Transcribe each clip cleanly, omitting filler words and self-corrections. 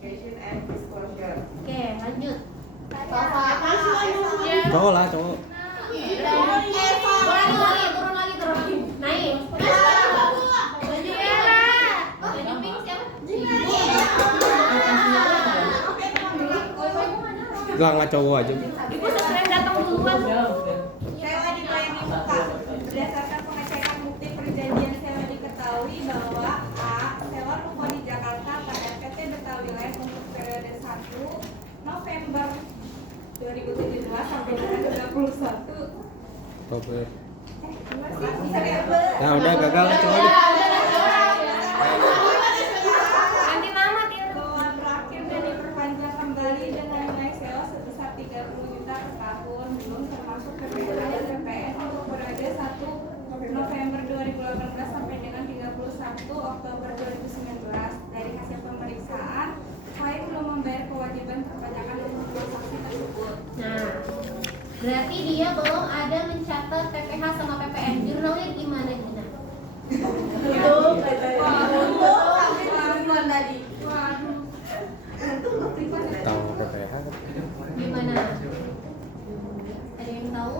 Education and Disclosure. Oke, lanjut. Cowok lah, cowok. Turun lagi. Naik. Baju pink siapa? Enggak cowok aja. Ibu sering datang duluan. Sewa dilayani muka. Berdasarkan pengecekan bukti perjanjian sewa diketahui bahwa A. Sewa ruko di Jakarta pada PT Betawi Land untuk periode 1 November 2017 sampai dengan 31 Oktober. September. Nah, udah gagal coba deh. Ganti nama dia. Bahwa berakhir dan diperpanjang kembali dengan nilai sewa sebesar 30 juta per tahun belum termasuk PPh dan PPN untuk periode 1 November 2018 sampai dengan 31 Oktober 2019. Dari hasil pemeriksaan, klien belum membayar kewajiban perpajakan untuk transaksi tersebut. Nah, berarti dia belum ada mencatat PPh sama PPN. Jurnalnya gimana Gina? Tahu PPH. Gimana? Ada yang tahu?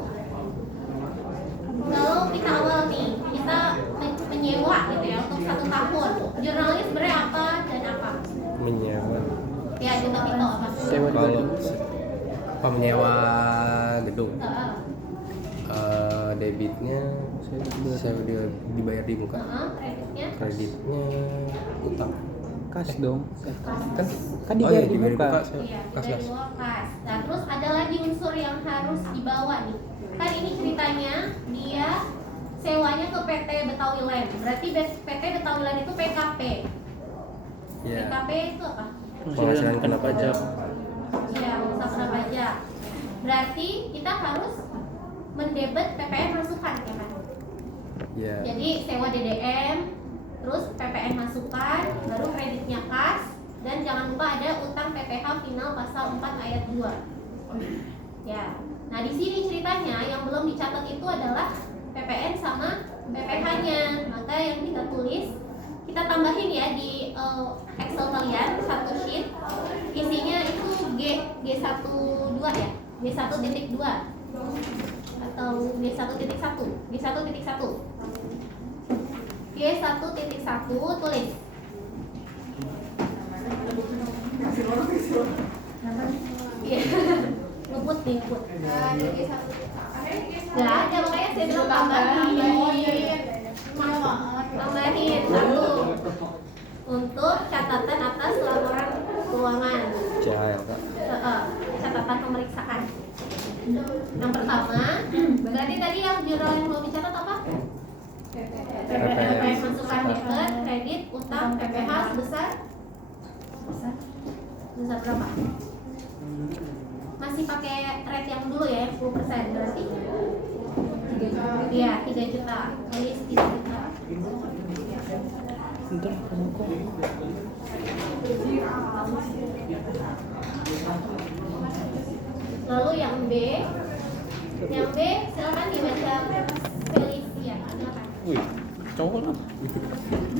Kalau kita awal nih, kita menyewa gitu ya untuk 1 tahun. Jurnalnya sebenarnya apa dan apa? Menyewa. Ya, kita apa? Kalau menyewa gedung. Heeh. Debitnya saya dibayar di muka. Kreditnya? Kreditnya utang. Kas dong. Kan Oh dibayar iya, di dibayar di muka. muka. Iya, Kas. dari luar kas. Nah, terus ada lagi unsur yang harus dibawa nih. Kan ini ceritanya dia sewanya ke PT Betawi Land. Berarti PT Betawi Land itu PKP. Iya. PKP itu apa? Penghasilan kena pajak. Iya, usaha kena pajak. Berarti kita harus mendebet PPN masukan ya kan? Iya. Jadi sewa DDM, terus PPN masukan, baru kreditnya kas, dan jangan lupa ada utang PPh final pasal 4 ayat 2. Ya. Nah, di sini ceritanya yang belum dicatat itu adalah PPN sama PPh-nya. Maka yang kita tulis, kita tambahin ya di Excel kalian satu sheet. Isinya itu G12 ya. G1.2 atau G1.1. G1.1 tulis. Iya. Ngebut. Gak ada, makanya saya bilang tambahin. Tambahin 1 untuk catatan atas laporan keuangan. CHLK. Catatan pemeriksaan. Yang pertama, berarti tadi yang jurnal yang belum dicatat apa? PPN masukan debit, kredit, utang, PPh sebesar berapa? Masih pakai rate yang dulu ya, 10% berarti? Iya, 3 juta. Tulis 3 juta. Bentar, kamu kok. Lalu yang B silakan dibaca Felicia. Silakan. Wih, cowok lah.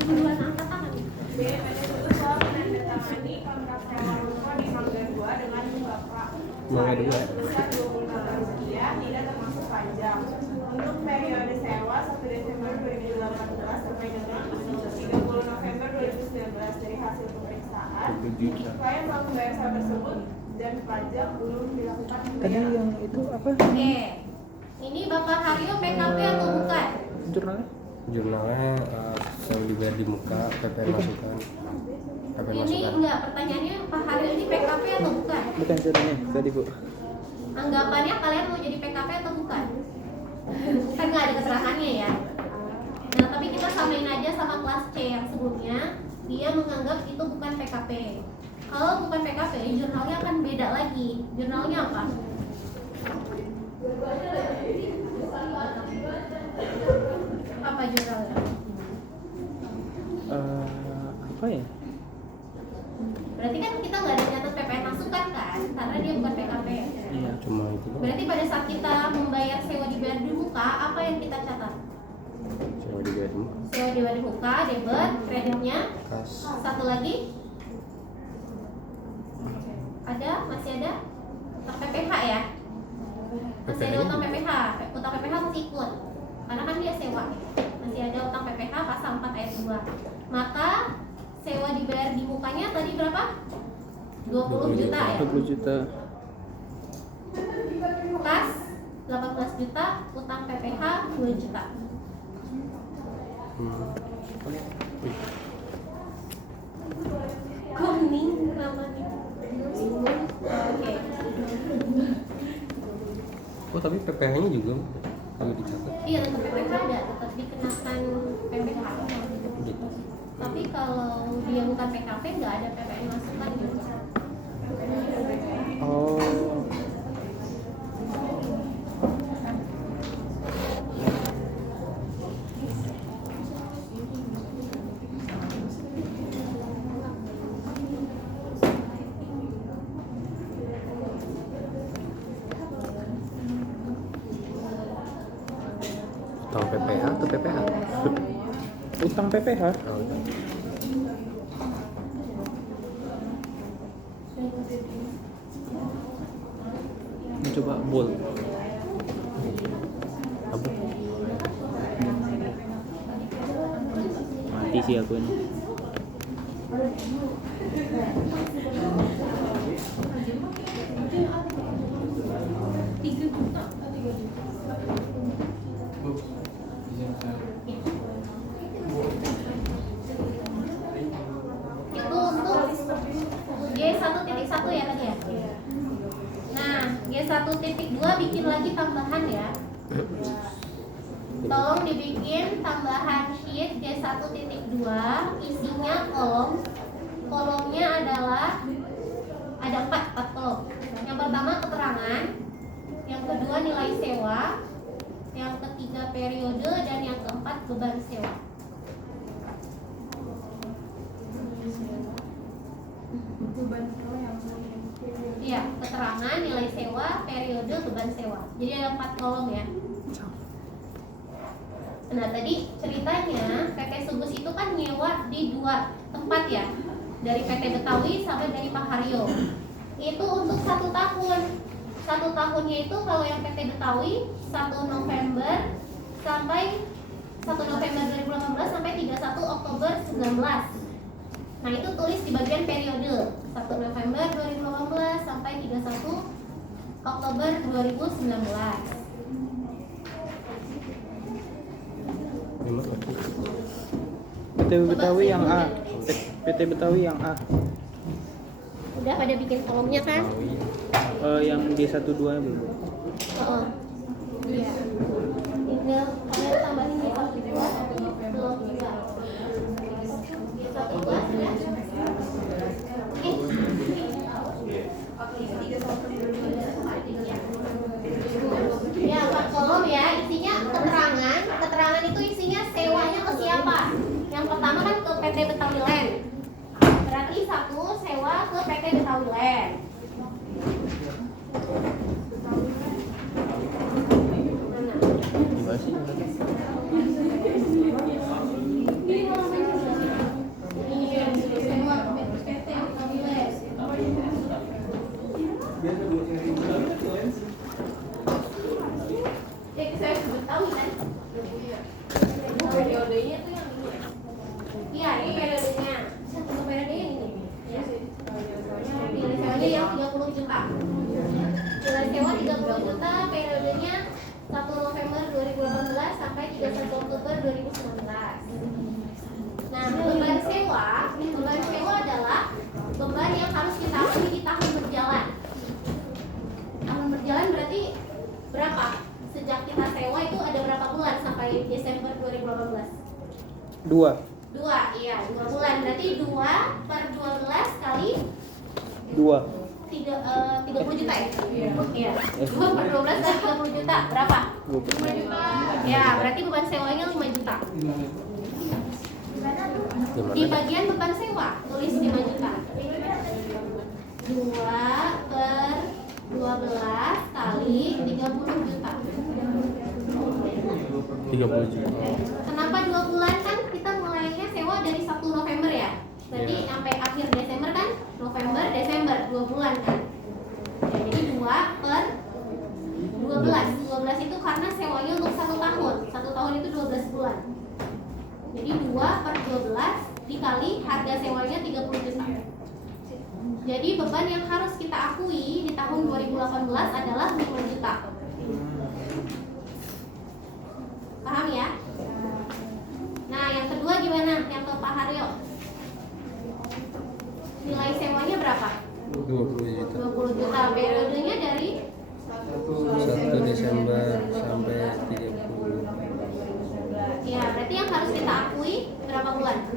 Duluan angkat tangan. B. PT Tutup menandatangani kontrak sewa ruko di Mangga 2 dengan Bapak Mangga 2. sebesar 26 sekian tidak termasuk pajak untuk periode sewa 1 Desember 2018 sampai dengan 30 November 2019. Dari hasil pemeriksaan, klien telah membayar sewa tersebut dan pajak belum dilakukan Tadi pembayaran. yang itu apa? Oke. Ini Bapak Haryo PKP atau bukan? Jurnalnya? Jurnalnya saya dibayar di muka, PPN masukan. PPN Ini masukan. enggak, pertanyaannya Pak Haryo ini PKP atau bukan? Bukan jurnalnya tadi, Bu. Anggapannya kalian mau jadi PKP atau bukan? Kan nggak ada keterangannya ya. Nah, tapi kita samain aja sama kelas C yang sebelumnya. Dia menganggap itu bukan PKP. Kalau bukan PKP, jurnalnya akan beda lagi. Jurnalnya apa? Apa jurnalnya? Apa ya? Berarti kan kita nggak ada catat PPN masukan kan? Karena dia bukan PKP. Iya. Cuma itu doang. Berarti pada saat kita membayar sewa dibayar di muka, apa yang kita catat? Sewa dibayar di muka. Sewa dibayar di muka, debit, kreditnya. Kas. Satu lagi, masih ada utang PPH ya. Masih ada utang PPH. Utang PPH masih ikut. Karena kan dia sewa. Masih ada utang PPH pasal 4 ayat 2. Maka sewa dibayar di mukanya tadi berapa? 20 juta ya. 20 juta. Kas 18 juta, utang PPH 2 juta. Kuning namanya. Oke. Oh tapi PPH-nya juga kalau dicatat. Iya, tetap PPH ada, tetap dikenakan PPH. Gitu. Tapi kalau dia bukan PKP nggak ada PPN masukan gitu. Oh. Utang PPH atau PPH? Utang PPH. Oh, iya. Coba bol. Apa? Mati sih aku ini. Itu untuk G1.1 ya tadi ya. Nah, G1.2 bikin lagi tambahan ya. Tolong dibikin tambahan sheet G1.2, isinya kolomnya adalah ada 4 kolom. Yang pertama keterangan, yang kedua nilai sewa, yang ketiga periode, dan yang keempat beban sewa. Iya, keterangan, nilai sewa, periode, beban sewa. Jadi ada 4 kolom ya. Nah tadi ceritanya PT Subus itu kan nyewa di 2 tempat ya, dari PT Betawi sampai dari Pak Haryo. Itu untuk 1 tahun. 1 tahunnya itu kalau yang PT Betawi 1 November sampai 1 November 2018 sampai 31 Oktober 19. Nah itu tulis di bagian periode 1 November 2018 sampai 31 Oktober 2019. PT Betawi yang A. PT Betawi yang A. Udah pada bikin kolomnya kan? Yang D12 belum. Oh, iya. Tinggal kalian tambahin di satu dua, belum juga. Satu dua sudah. Ya, 4 kolom ya. Isinya keterangan. Keterangan itu isinya sewanya ke siapa? Yang pertama kan ke PT Betawi Land. Berarti 1 sewa ke PT Betawi Land. Gimana sih? Saya sudah tahu kan? Periodenya tuh yang ini. Iya, ini periodenya. Untuk periodenya ini. Nilai sewanya yang 30 juta. Nilai sewa 30 juta, periodenya 1 November 2018 sampai 31 Oktober 2019. Nah, beban sewa adalah beban yang harus kita akui di tahun berjalan. Tahun berjalan berarti berapa? Sejak kita sewa itu ada berapa bulan sampai Desember 2018? 2. 2, iya 2 bulan. Berarti 2 per 12 kali 30 juta ya? Iya. 2 per 12 kali 30 juta berapa? 5 juta. Ya, berarti beban sewanya 5 juta. Di bagian beban sewa tulis 5 juta. 2 per 12 kali 30 juta. 30 juta. Kenapa 2 bulan? Kan kita mulainya sewa dari 1 November ya. Berarti Iya. sampai akhir Desember kan? November, Desember 2 bulan kan. harga sewanya 30 juta. Jadi beban yang harus kita akui di tahun 2018 adalah 50 juta. Paham ya? Nah, yang kedua gimana? Yang ke Pak Haryo. Nilai sewanya berapa? 20 juta. 20 juta. Periodenya dari 1 Desember sampai 30. ya, berarti yang harus kita akui berapa bulan?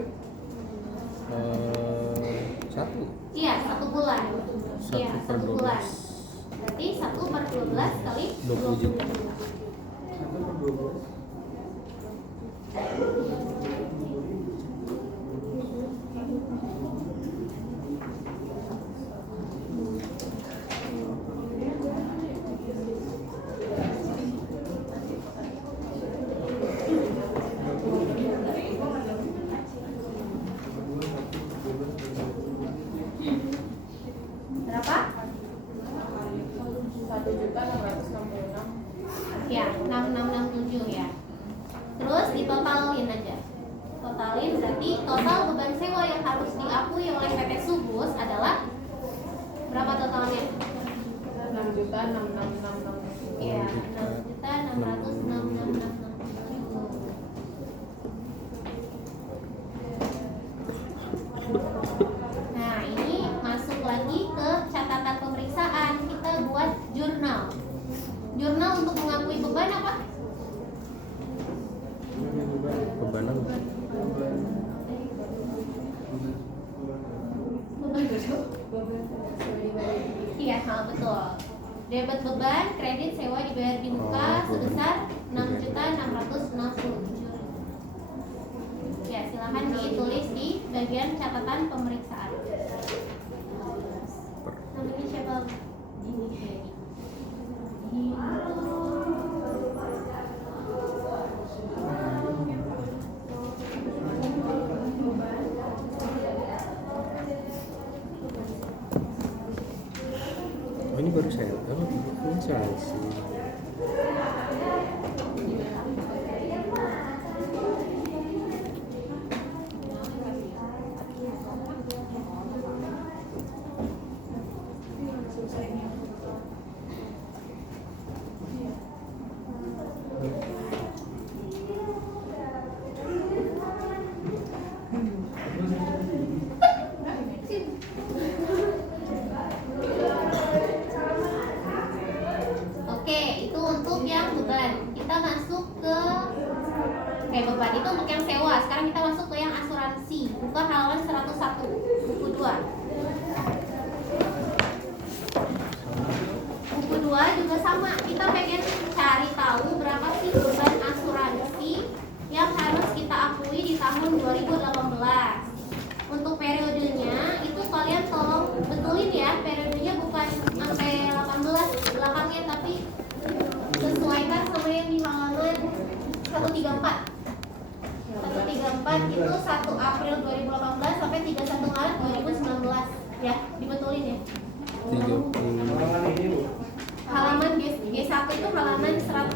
Satu. Iya, 1 bulan. Iya, 1 per 1 bulan. 12. Berarti 1 per 12 kali 20 juta. Berapa? 1.666.000. Ya, 6667 ya. Terus ditotalin aja. Totalin berarti total beban sewa yang harus diakui oleh PT Subus adalah berapa totalnya? 6.666.000. Iya, 6.666.000. Nah, ini masuk lagi ke catatan pemeriksaan. Kita buat jurnal. Jurnal untuk mengakui beban apa? Beban apa? Iya, betul. Debit beban, kredit sewa dibayar di muka sebesar 6.667.000. Ya, silahkan ditulis di bagian catatan pemeriksaan. Namanya siapa? Oh, ini baru saya. Oh, ini asuransi. Oke, itu untuk yang beban. Kita masuk ke beban itu untuk yang sewa. Sekarang kita masuk ke yang asuransi. Buka halaman 101, buku 2. Buku 2 juga sama. Kita pengen cari tahu berapa sih beban asuransi yang harus kita akui di tahun 2018. Untuk periodenya itu kalian tolong betulin ya, periodenya bukan sampai 18 belakangnya, tapi sesuaikan sama yang di halaman 134. 134 itu 1 April 2018 sampai 31 Maret 2019 ya, dibetulin ya. 30. Halaman G1 itu halaman 101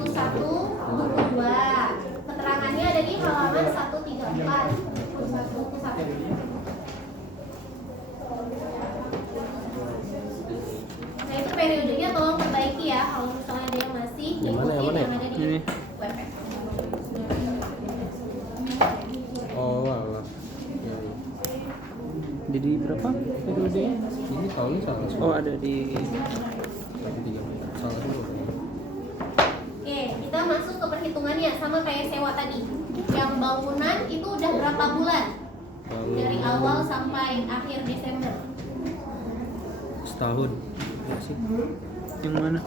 buku 2. Keterangannya ada di halaman 134 buku 1. Nah, itu periodenya tolong perbaiki ya kalau misalnya ada yang masih Yang mana, ngikutin yang yang mana? ada di Ini. web. Oh, alah. Ya, ya. Jadi berapa periodenya? Ini tahunnya salah semua. Oh, ada di 3 salah semua. Oke, kita masuk ke perhitungannya sama kayak sewa tadi. Yang bangunan itu udah berapa bulan? Dari awal sampai akhir Desember. Setahun. Ya sih. yang mana?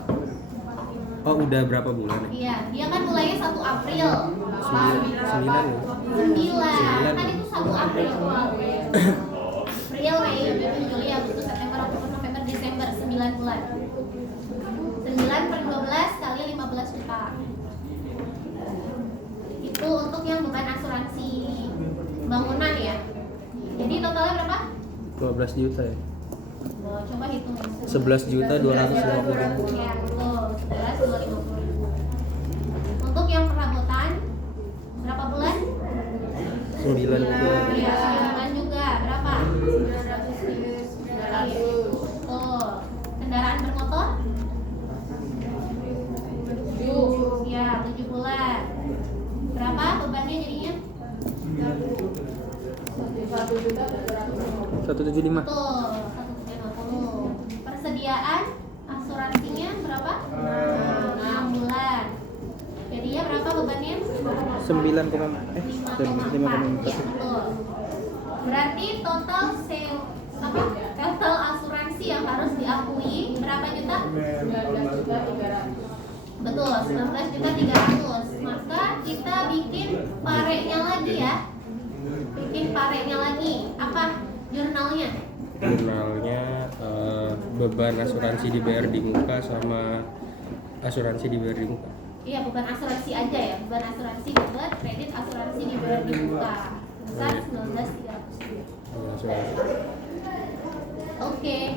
Oh, udah berapa bulan ya? Iya, dia kan mulainya 1 April. 9 ya? 9. Kan itu 1 April. April, Mei, Juni, Juli, Agustus, September, Oktober, November, Desember, 9 bulan. 9 per 12 kali 15 juta. Itu untuk yang beban asuransi bangunan ya. Jadi totalnya berapa? 12 juta ya? Oh, coba hitung. 11.250.000. Ya, betul. 11.250.000. Untuk yang perabotan berapa bulan? 9 bulan. Iya, 9 bulan juga. 175. Betul, 150. Persediaan asuransinya berapa? 6 bulan. Jadinya berapa bebannya? 5,4. Ya, betul. Berarti total total asuransi yang harus diakui berapa juta? 19.300. Betul, 19.300. Maka kita bikin parenya lagi ya. Bikin parenya lagi. Apa jurnalnya? Jurnalnya beban asuransi dibayar di muka sama asuransi dibayar di muka. Iya, bukan asuransi aja ya. Beban asuransi dibuat, kredit asuransi dibayar di muka. Besar 19.300. Asuransi. Oke.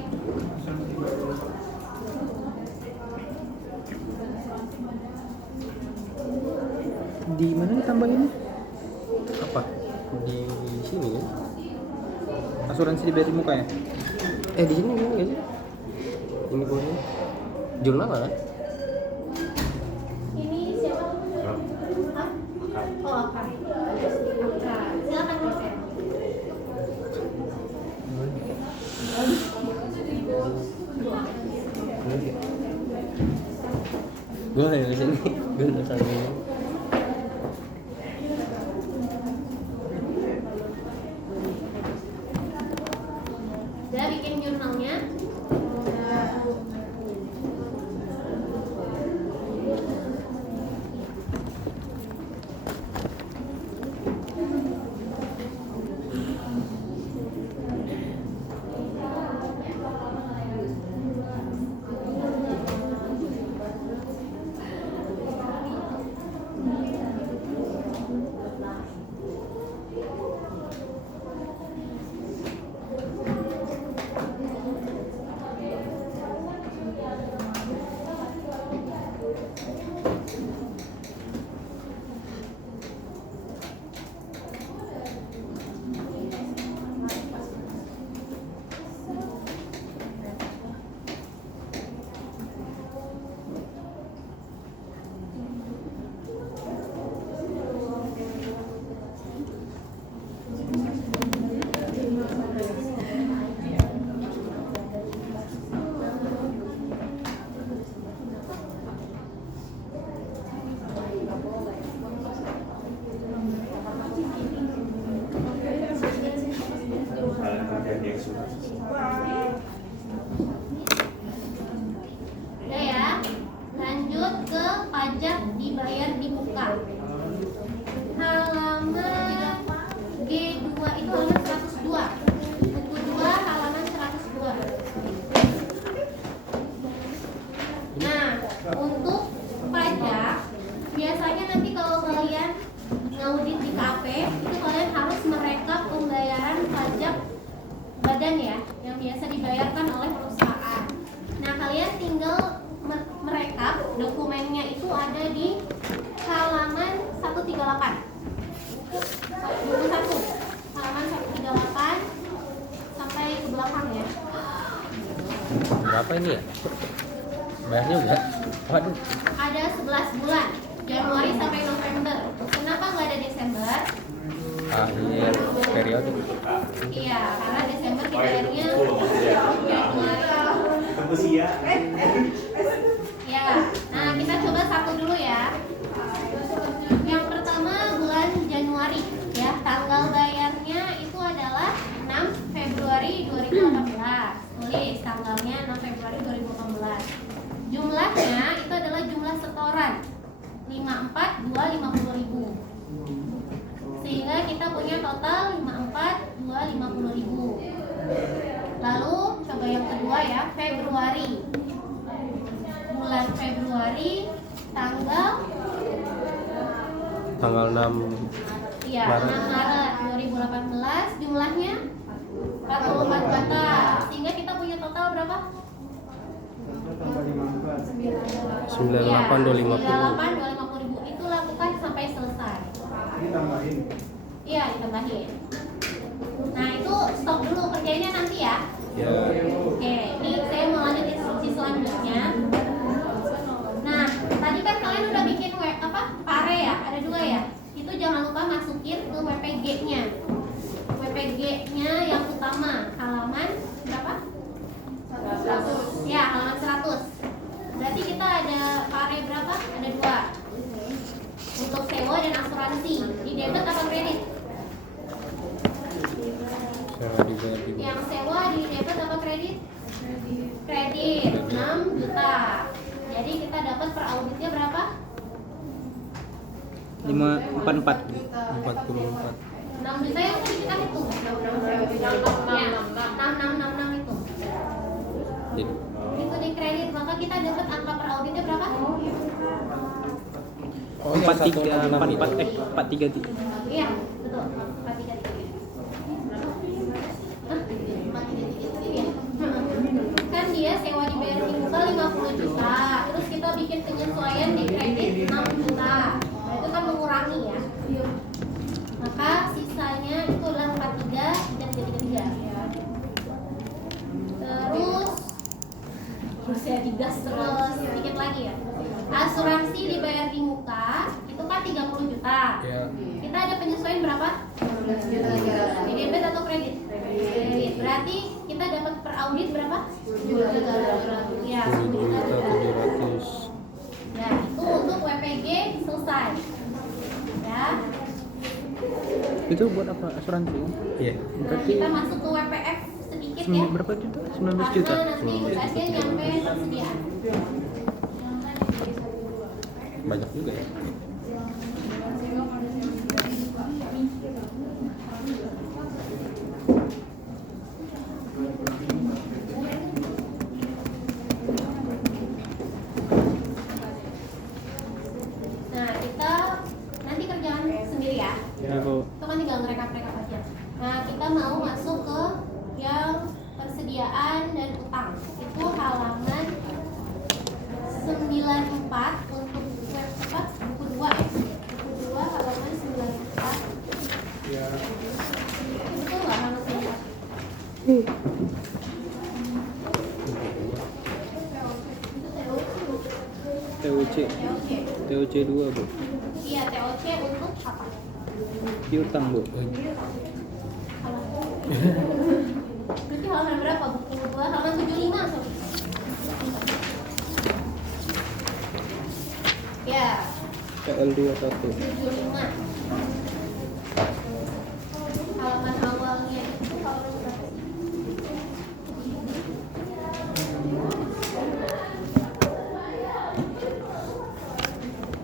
Di mana ditambahin? Apa? Di sini ya? Asuransi dibayar di muka ya? Di sini ini nggak sih? Ini boleh. Jurnal kan? Ini siapa? Hah? Oh, Akar. Akar. Silakan dosen. Gue yang di sini. Gue udah sampai. Udah bikin jurnalnya. Udah ya. Lanjut ke pajak dibayar di muka. Halaman G2 itu halaman 102. Buku 2 halaman 102. Nah, untuk pajak biasanya nanti kalau kalian ngaudit di KP itu kalian harus merekap pembayaran pajak badan ya yang biasa dibayarkan oleh perusahaan. Nah, kalian tinggal merekap dokumennya itu ada di halaman 138. Buku 1 halaman 138 sampai ke belakang ya. Berapa ini ya? Bayarnya enggak? Waduh. Ada 11 bulan, Januari sampai November. Kenapa nggak ada Desember? Akhir periode. Iya, karena Desember dibayarnya Januari. Ya, nah kita coba satu dulu ya. Yang pertama bulan Januari, ya tanggal bayarnya itu adalah 6 Februari 2018. Tulis tanggalnya 6 Februari 2018. Jumlahnya itu adalah jumlah setoran 54.250.000. Sehingga kita punya total 54.250.000. Lalu coba yang kedua ya, Februari. Bulan Februari tanggal 6 iya, Maret. 6 Maret 2018, jumlahnya 44 juta. Sehingga kita punya total berapa? 98.250. Itu lakukan sampai selesai. Iya, ditambahin. Nah, itu stop dulu kerjanya nanti ya. Ya. Oke, ini saya mau lanjut instruksi selanjutnya. Nah, tadi kan kalian udah bikin pare ya, ada 2 ya. Itu jangan lupa masukin ke WPG-nya. WPG-nya yang utama Yang sewa di debit apa kredit? Kredit 6 juta. Jadi kita dapat per auditnya berapa? 544. 44. 6 juta yang tadi kita hitung. Ya, 6666 itu. Jadi Itu di kredit, maka kita dapat angka per auditnya berapa? oh, yang 433. Iya, betul. 433. Ya. Kan dia sewa di BRI Muka 50 juta, terus kita bikin penyesuaian di kredit 6 juta. Nah, itu kan mengurangi ya. Maka sisanya itu adalah 43 dan 33. Terus ya digas terus sedikit lagi ya. Asuransi dibayar di muka itu kan 30 juta. ya Kita ada penyesuaian berapa? Di debit atau kredit? Kredit. Berarti kita dapat per audit berapa? Ya, 10 juta 700. ya itu untuk WPG selesai. Ya. Itu buat apa asuransi? Iya. Nah, Berarti kita masuk ke WPF sedikit ya. berapa juta? 19 juta. Karena nanti utasnya nyampe persediaan. Banyak juga ya. Nah, kita nanti kerjaan sendiri ya. Ya, Bu. Itu kan tinggal ngerekap-rekap aja. Nah, kita mau masuk ke yang persediaan dan utang. Itu halaman 94 untuk web apa? Buku 2 ya. Buku 2 halaman 94. Ya. Itu enggak halaman 94? TOC. TOC. TOC 2, Bu. Iya, TOC untuk apa? Piutang, Bu. Berarti halaman berapa? Buku 2 halaman 75, sorry. Ya, PL 21. 75. Halaman awalnya itu halaman berapa sih?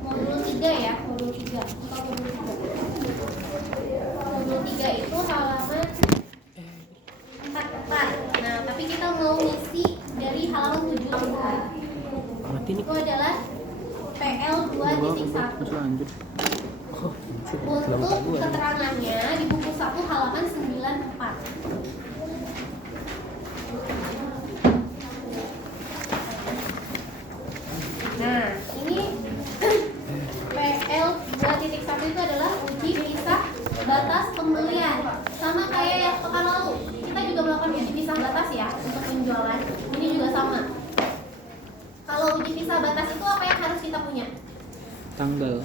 Modul 3 ya, modul 3. Buka modul 3. Modul 3 itu halaman 44. Nah, tapi kita mau ngisi dari halaman 75. Mati nih. Itu adalah PL 2.1. Lanjut. Untuk keterangannya di buku 1 halaman 94. Nah, ini PL 2.1 itu adalah uji pisah batas pembelian. Sama kayak yang pekan lalu. Kita juga melakukan uji pisah batas ya untuk penjualan. Ini juga sama. Kalau uji pisah batas itu apa yang harus kita punya? Tanggal.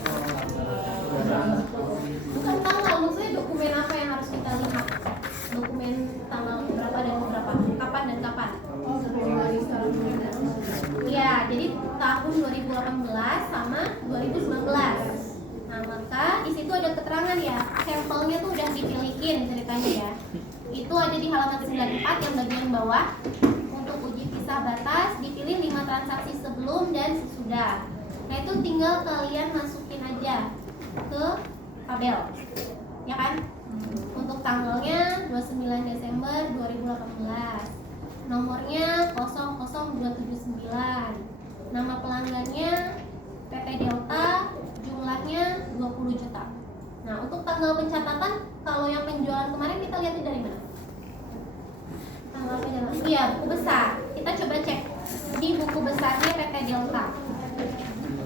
Bukan tanggal, maksudnya dokumen apa yang harus kita lihat? Dokumen tanggal berapa dan berapa, kapan dan kapan? Ya, jadi tahun 2018 sama 2019. Nah, maka di situ ada keterangan ya, sampelnya tuh udah dipilihin ceritanya ya. Itu ada di halaman 94 yang bagian bawah. Untuk uji pisah batas dipilih 5 transaksi sebelum dan sesudah. Nah, itu tinggal kalian masukin aja ke tabel, ya kan? Untuk tanggalnya 29 Desember 2018, nomornya 00279, nama pelanggannya PT Delta, jumlahnya 20 juta. Nah, untuk tanggal pencatatan, kalau yang penjualan kemarin kita lihatnya dari mana? Tanggal penjualan, iya, buku besar. Kita coba cek di buku besarnya PT Delta.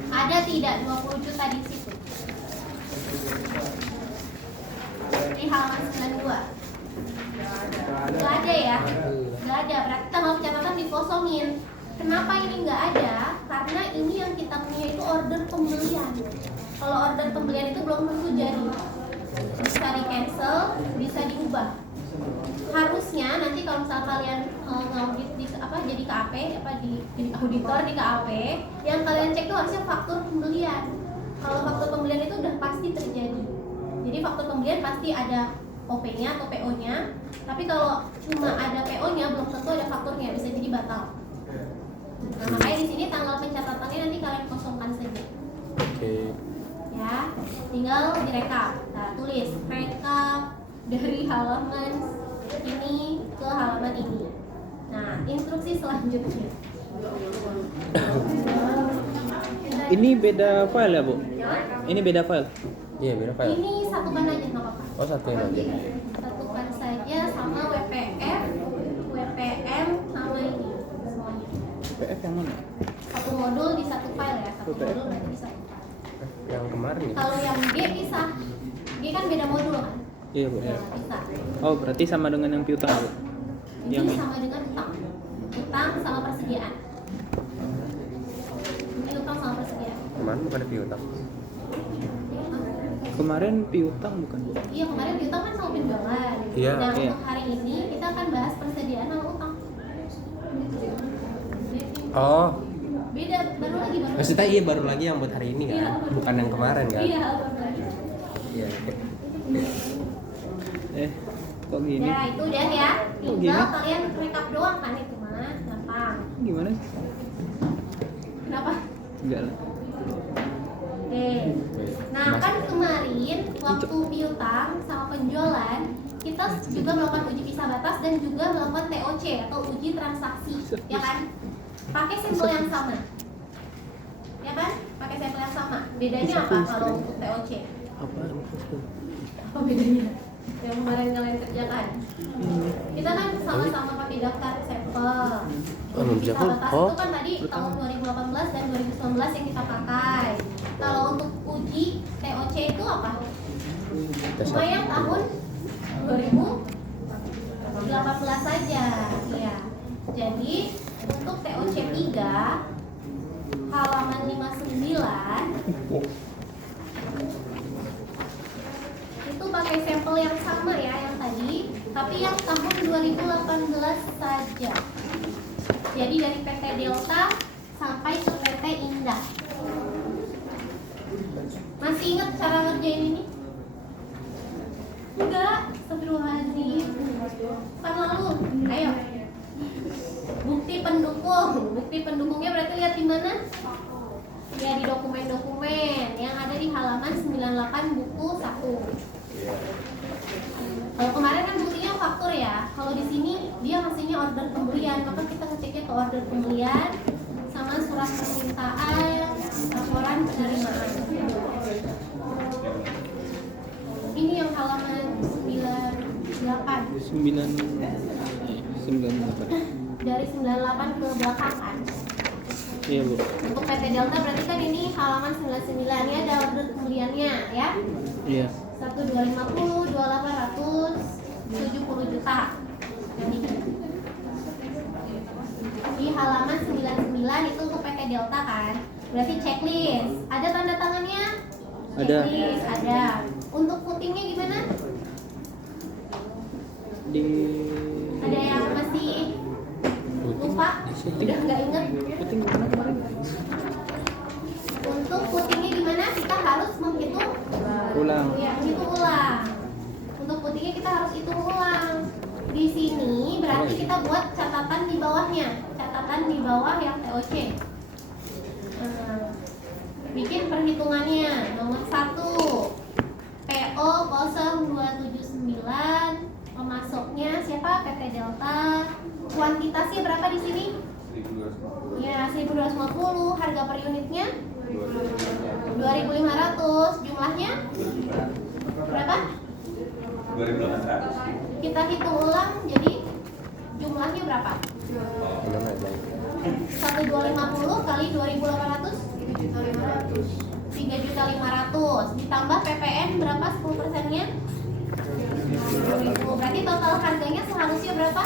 Ada tidak 20 juta di situ? Di halaman 92. Nggak ada ya? Nggak ada, berarti tanggal pencatatan dikosongin. Kenapa ini nggak ada? Karena ini yang kita punya itu order pembelian. Kalau order pembelian itu belum tentu jadi. Bisa di cancel, bisa diubah. Harusnya nanti kalau misalnya kalian ngaudit di jadi KAP jadi auditor di KAP, yang kalian cek itu harusnya faktur pembelian. Kalau faktur pembelian itu udah pasti terjadi. Jadi faktur pembelian pasti ada OP-nya atau PO-nya. Tapi kalau cuma ada PO-nya belum tentu ada fakturnya, bisa jadi batal. Nah, makanya di sini tanggal pencatatannya nanti kalian kosongkan saja. Oke. Ya, tinggal direkap. Nah, tulis rekap dari halaman ini ke halaman ini. Nah, instruksi selanjutnya. Ini beda file ya, Bu? Ini beda file. Iya, beda file. Ini satukan aja nggak apa-apa. Oh, satuin aja. Satukan saja sama WPF, WPM sama ini semuanya. PF yang mana? Satu modul di satu file ya, satu WPF. modul berarti di satu file. Yang kemarin ya? Kalau yang G bisa, G kan beda modul kan? Iya, Bu. Ya, bisa. Oh, berarti sama dengan yang piutang, Bu? Yang Ini ini. sama dengan utang, utang sama persediaan. Ini utang sama persediaan. Kemarin bukan ada piutang. Kemarin piutang bukan, Bu? Iya, kemarin piutang kan sama penjualan. Iya. Nah, Iya. untuk hari ini kita akan bahas persediaan sama utang. Oh, Beda, baru lagi. maksudnya iya baru lagi yang buat hari ini kan? Iya. Bukan yang kemarin kan? Iya, baru lagi. Iya. Oke. Kok gini? Ya, itu udah ya. Oh, Tinggal gini? kalian rekap doang kan itu mah, gampang. Gimana? Kenapa? Enggak lah. Oke. Nah, kan kemarin waktu piutang sama penjualan kita juga melakukan uji pisah batas dan juga melakukan TOC atau uji transaksi, ya kan? Pakai sampel yang sama. Ya kan? Pakai sampel yang sama. Bedanya apa kalau untuk TOC? Apaan? Apa bedanya? Yang kemarin kalian kerjakan. Kita kan sama-sama pakai daftar sampel. Uji pisah batas itu kan tadi tahun 2018 dan 2019 yang kita pakai. Kalau untuk uji TOC itu apa? Cuma yang tahun 2018 saja, ya. Jadi untuk TOC 3 halaman 59 itu pakai sampel yang sama ya yang tadi, tapi yang tahun 2018 saja. Jadi dari PT Delta sampai ke PT Indah. Masih ingat cara ngerjain ini? Enggak, astagfirullahaladzim. Kan lalu, ayo. Bukti pendukungnya berarti lihat di mana? Ya di dokumen-dokumen yang ada di halaman 98 buku 1. Kalau kemarin kan buktinya faktur ya. Kalau di sini dia ngasihnya order pembelian, maka kita ngeceknya ke order pembelian sama surat permintaan, laporan penerimaan. Ini yang halaman 98. 98. Dari 98 ke belakang kan. Iya, Bu. Untuk PT Delta berarti kan ini halaman 99 ya, ada order pembeliannya ya. Iya. 1250, 2870 juta. Dan ini. Di halaman 99 itu untuk PT Delta kan. Berarti checklist. Ada tanda tangannya? Ada. Checklist ada. Untuk putingnya gimana? Di Ada yang masih lupa? Udah nggak inget? puting gimana kemarin? Untuk putingnya gimana? Kita harus menghitung Ulang. ya, hitung ulang. Untuk putingnya kita harus hitung ulang. Di sini berarti kita buat catatan di bawahnya, catatan di bawah yang TOC. Bikin perhitungannya. Nomor 1 PO 0279, pemasoknya siapa? PT Delta. Kuantitasnya berapa di sini? 1250. Ya, 1250. Harga per unitnya 2.500. Jumlahnya berapa? 2.800. Kita hitung ulang, jadi jumlahnya berapa? 1.250 kali 2.800? 3.500. Ditambah PPN berapa 10%-nya? 10.000. Berarti total harganya seharusnya berapa?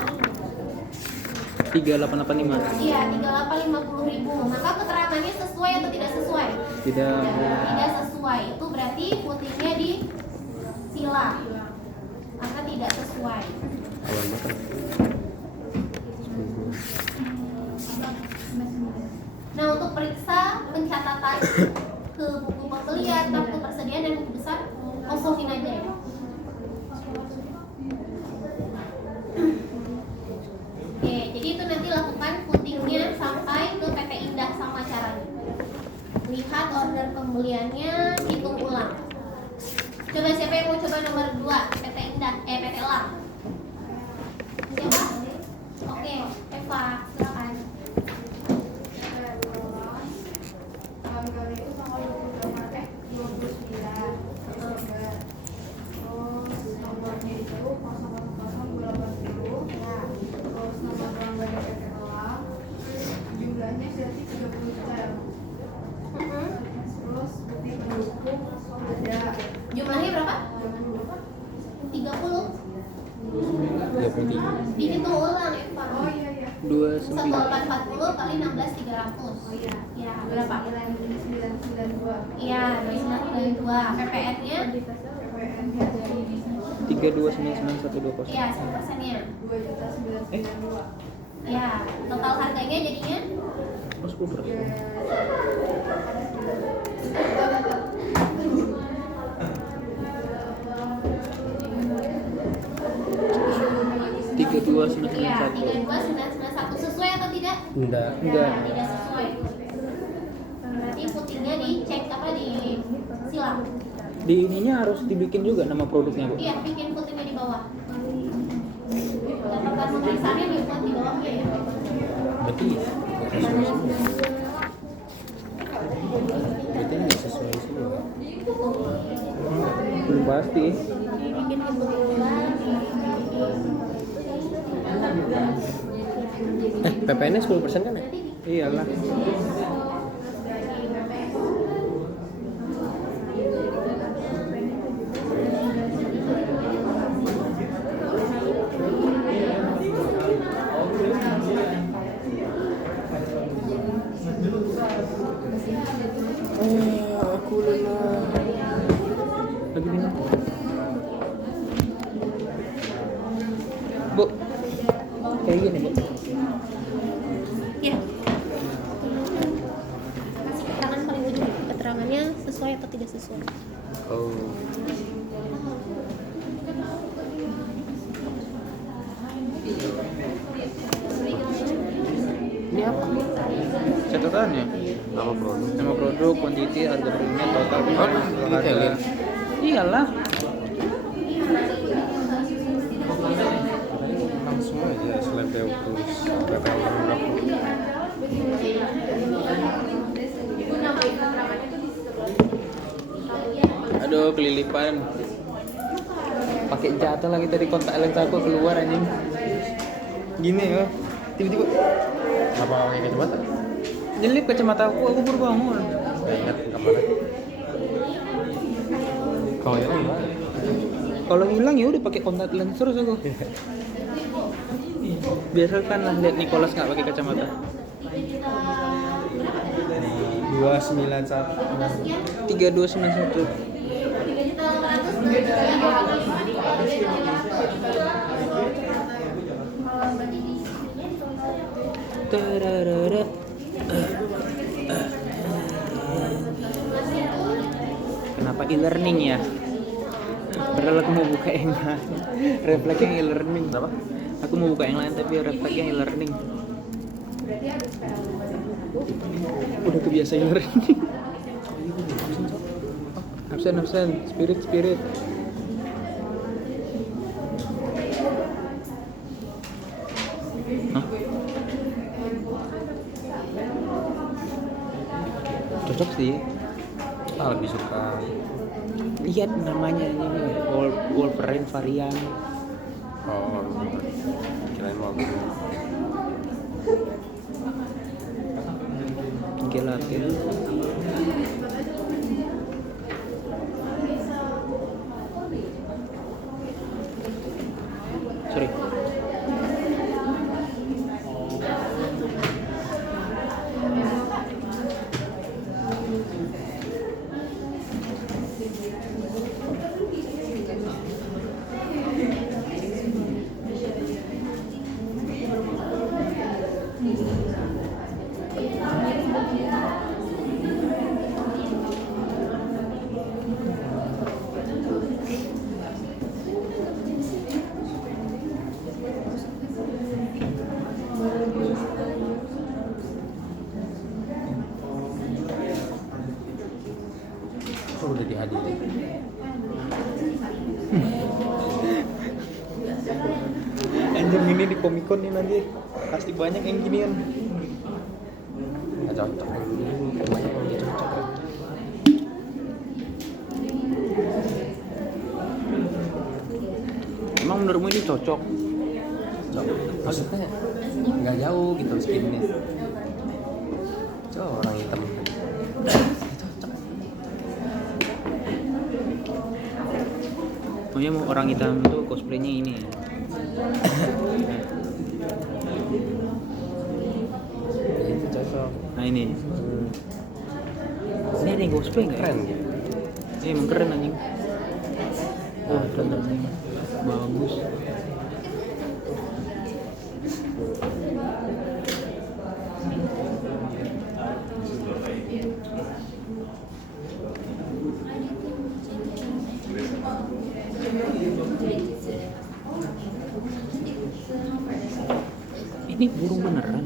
3885. Iya, 3850.000. Maka keterangannya sesuai atau tidak sesuai? Tidak. Tidak sesuai. Itu berarti putihnya di sila. Maka tidak sesuai. Nah, untuk periksa pencatatan ke buku pembelian, kartu persediaan dan buku besar, kosongin aja ya. kemuliaannya hitung ulang. Coba siapa yang mau coba nomor 2, PT Indah, PT Elang? Siapa? Oke, Eva, silakan. Tanggalnya itu tanggal 29 Desember. Terus nomornya itu 000280. Terus nomor pelanggannya PT Elang. Jumlahnya jadi 30 juta ya. Terus bukti pendukung ada Jumlahnya berapa? 30. 23. Dihitung ulang, Eva. Oh iya iya. 29. 1440 kali 16.300. Oh iya. Ya, berapa? 992. Iya, 292. PPN-nya? PPN-nya jadi 32991120. Iya, 10%-nya. 2.992. Ya, total harganya jadinya Oh, 10%. 329991. iya 32991. Sesuai atau tidak? Enggak. Enggak. Nah, tidak sesuai. Berarti putihnya dicek apa di silang. Di ininya harus dibikin juga nama produknya, Bu. Iya, bikin putihnya di bawah. Catatan pemeriksaannya dibuat di bawahnya ya. Berarti nggak sesuai semua. Berarti nggak sesuai semua. Belum pasti. Bikin putih ulang. PPN-nya 10% kan ya? Iyalah. Aku lelah. Lagi minum. Bu, kayak gini, Bu. Ya. Kasih keterangan paling ujung. Keterangannya sesuai atau tidak sesuai. Oh. Ini apa? Catatannya. Nama produk. Nama produk, quantity, harga produknya, total, Oh, harga. detailin. Iyalah. Langsung aja selebel tulis PPN berapa. Aduh, kelilipan. Pakai jatuh lagi tadi kontak lens aku keluar anjing. Gini ya. Tiba-tiba Apa pakai kacamata? nyelip kacamata aku baru bangun. Nggak ingat kemana. Kalau hilang gimana? Kalau hilang ya udah pakai kontak lens terus aku. Biasakan lah lihat Nicholas nggak pakai kacamata. 291. 3291. 3.800.000. Tararara. Kenapa e-learning ya? Padahal aku mau buka yang lain. Refleksnya e-learning. Kenapa? Aku mau buka yang lain tapi refleksnya e-learning. Udah kebiasa e-learning. Absen, spirit. Hah? Cocok sih. Lebih suka. Lihat namanya ini Wolverine varian. Oh, kirain mau aku. Gelatin. Sorry. Komikon nih nanti pasti banyak yang ginian. Nggak cocok. Banyak yang nggak cocok. Emang menurutmu ini cocok? Maksudnya nggak jauh gitu skinnya. Coba orang hitam. Pokoknya mau orang hitam tuh cosplaynya ini. Itu cocok. Nah ini. Ini ada yang cosplay nggak? Keren gitu. Emang keren anjing. Oh, keren anjing. Bagus. Ini burung beneran.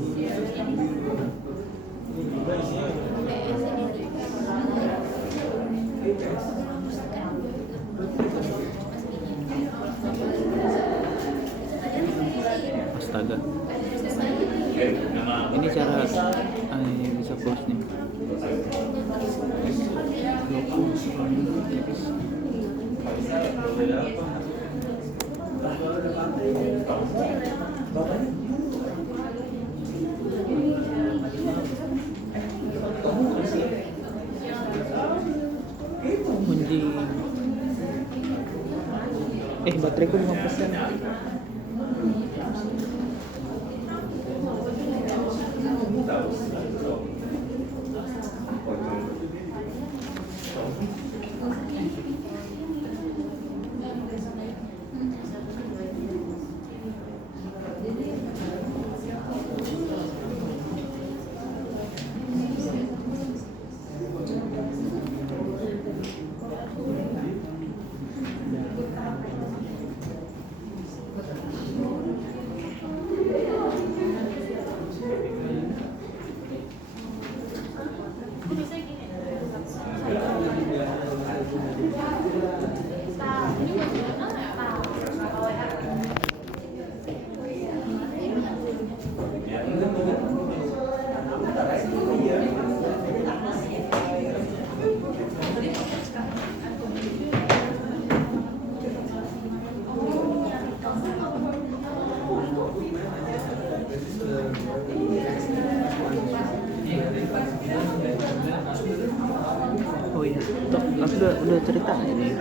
Astaga. Ini cara bisa close nih. Anjing. Bateraiku 5%. Oh iya, aku udah cerita nggak ini?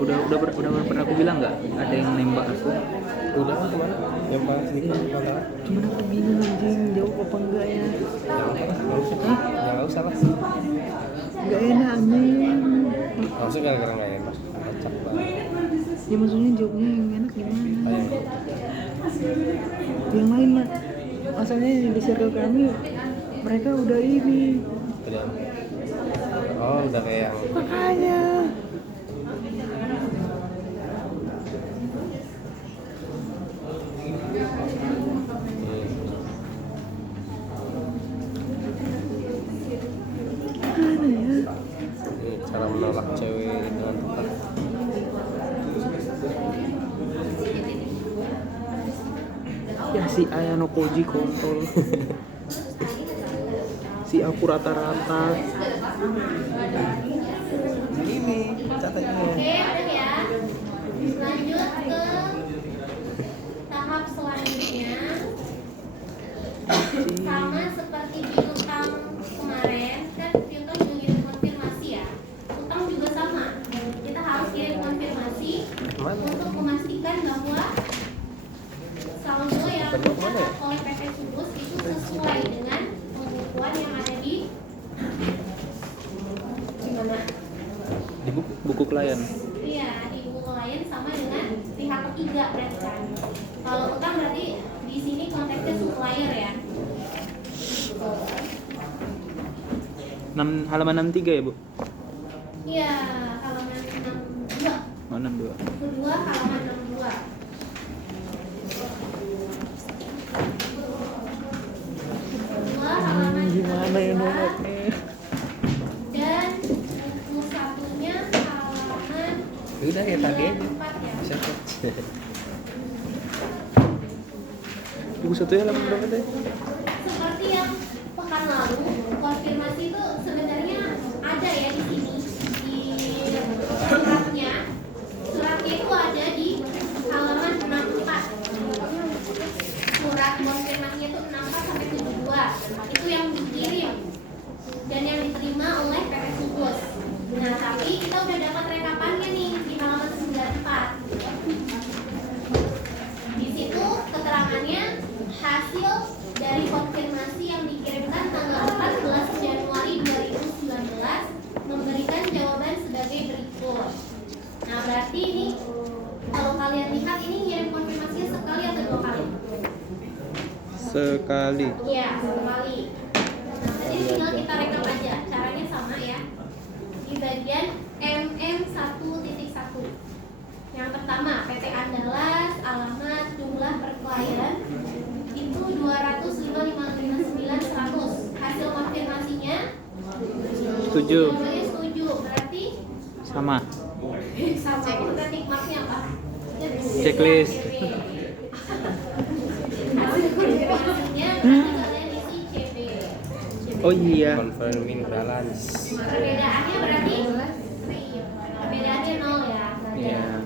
Udah pernah aku bilang nggak ada yang nembak aku? Udah kan kemana? Yang pas nikah apa? Cuman aku bingung anjing jawab apa enggak ya? Nggak usah. Nggak usah lah. Nggak enak anjing. Nggak usah gara-gara nggak enak. Kacak banget. Ya maksudnya jawabnya yang enak gimana? Ayo. Yang lain mah, masalahnya di circle kami mereka udah ini. Udah. Oh, udah kayak yang Makanya. Mana ya? ini cara menolak cewek dengan tepat. Ya si Ayano Koji kontol. Si aku rata-rata. Ini catanya. Oke, udah ya. Lanjut ke tahap selanjutnya. Sama seperti di utang kemarin, kan kita mengirim konfirmasi ya. Utang juga sama. Kita harus kirim konfirmasi untuk memastikan bahwa saldo yang dicatat oleh PT Subus itu sesuai dengan pembukuan yang ada di mana? Di buku klien. Iya, di buku klien sama dengan pihak ketiga berarti kan. Kalau utang berarti di sini konteksnya supplier ya. Halaman 63 ya, Bu? Iya, halaman 62. Oh, 62. Kedua halaman 62. Kedua halaman Gimana ya 62. nomornya? Dan buku satunya halaman Udah ya tadi aja. 4 ya. Bisa kok. Buku satunya halaman berapa teh? Seperti yang pekan lalu, konfirmasi itu sebenarnya ada ya di sini di suratnya. Suratnya itu ada di halaman 64. Surat konfirmasinya itu 64 sampai 72. Itu yang dikirim dan yang diterima oleh PP Subus. Nah, tapi kita udah dapat rekapannya nih di halaman 94. Di situ keterangannya hasil dari konfirmasi yang dikirimkan tanggal 14 Januari 2019 memberikan jawaban sebagai berikut. Nah, berarti ini kalau kalian lihat ini ngirim konfirmasinya sekali atau dua kali? Sekali. Iya, sekali. Nah, jadi tinggal kita rekap aja. Caranya sama ya. Di bagian MM1.1. Yang pertama, PT Andalas, alamat, jumlah per klien itu 205.559.100. Hasil konfirmasinya Setuju. jawabannya setuju. Berarti Sama. sama. Kita tick marknya apa? Checklist. Hasil konfirmasinya berarti kalian isi CB. Oh iya. Confirming balance. Perbedaannya berarti perbedaannya 0 ya. Iya.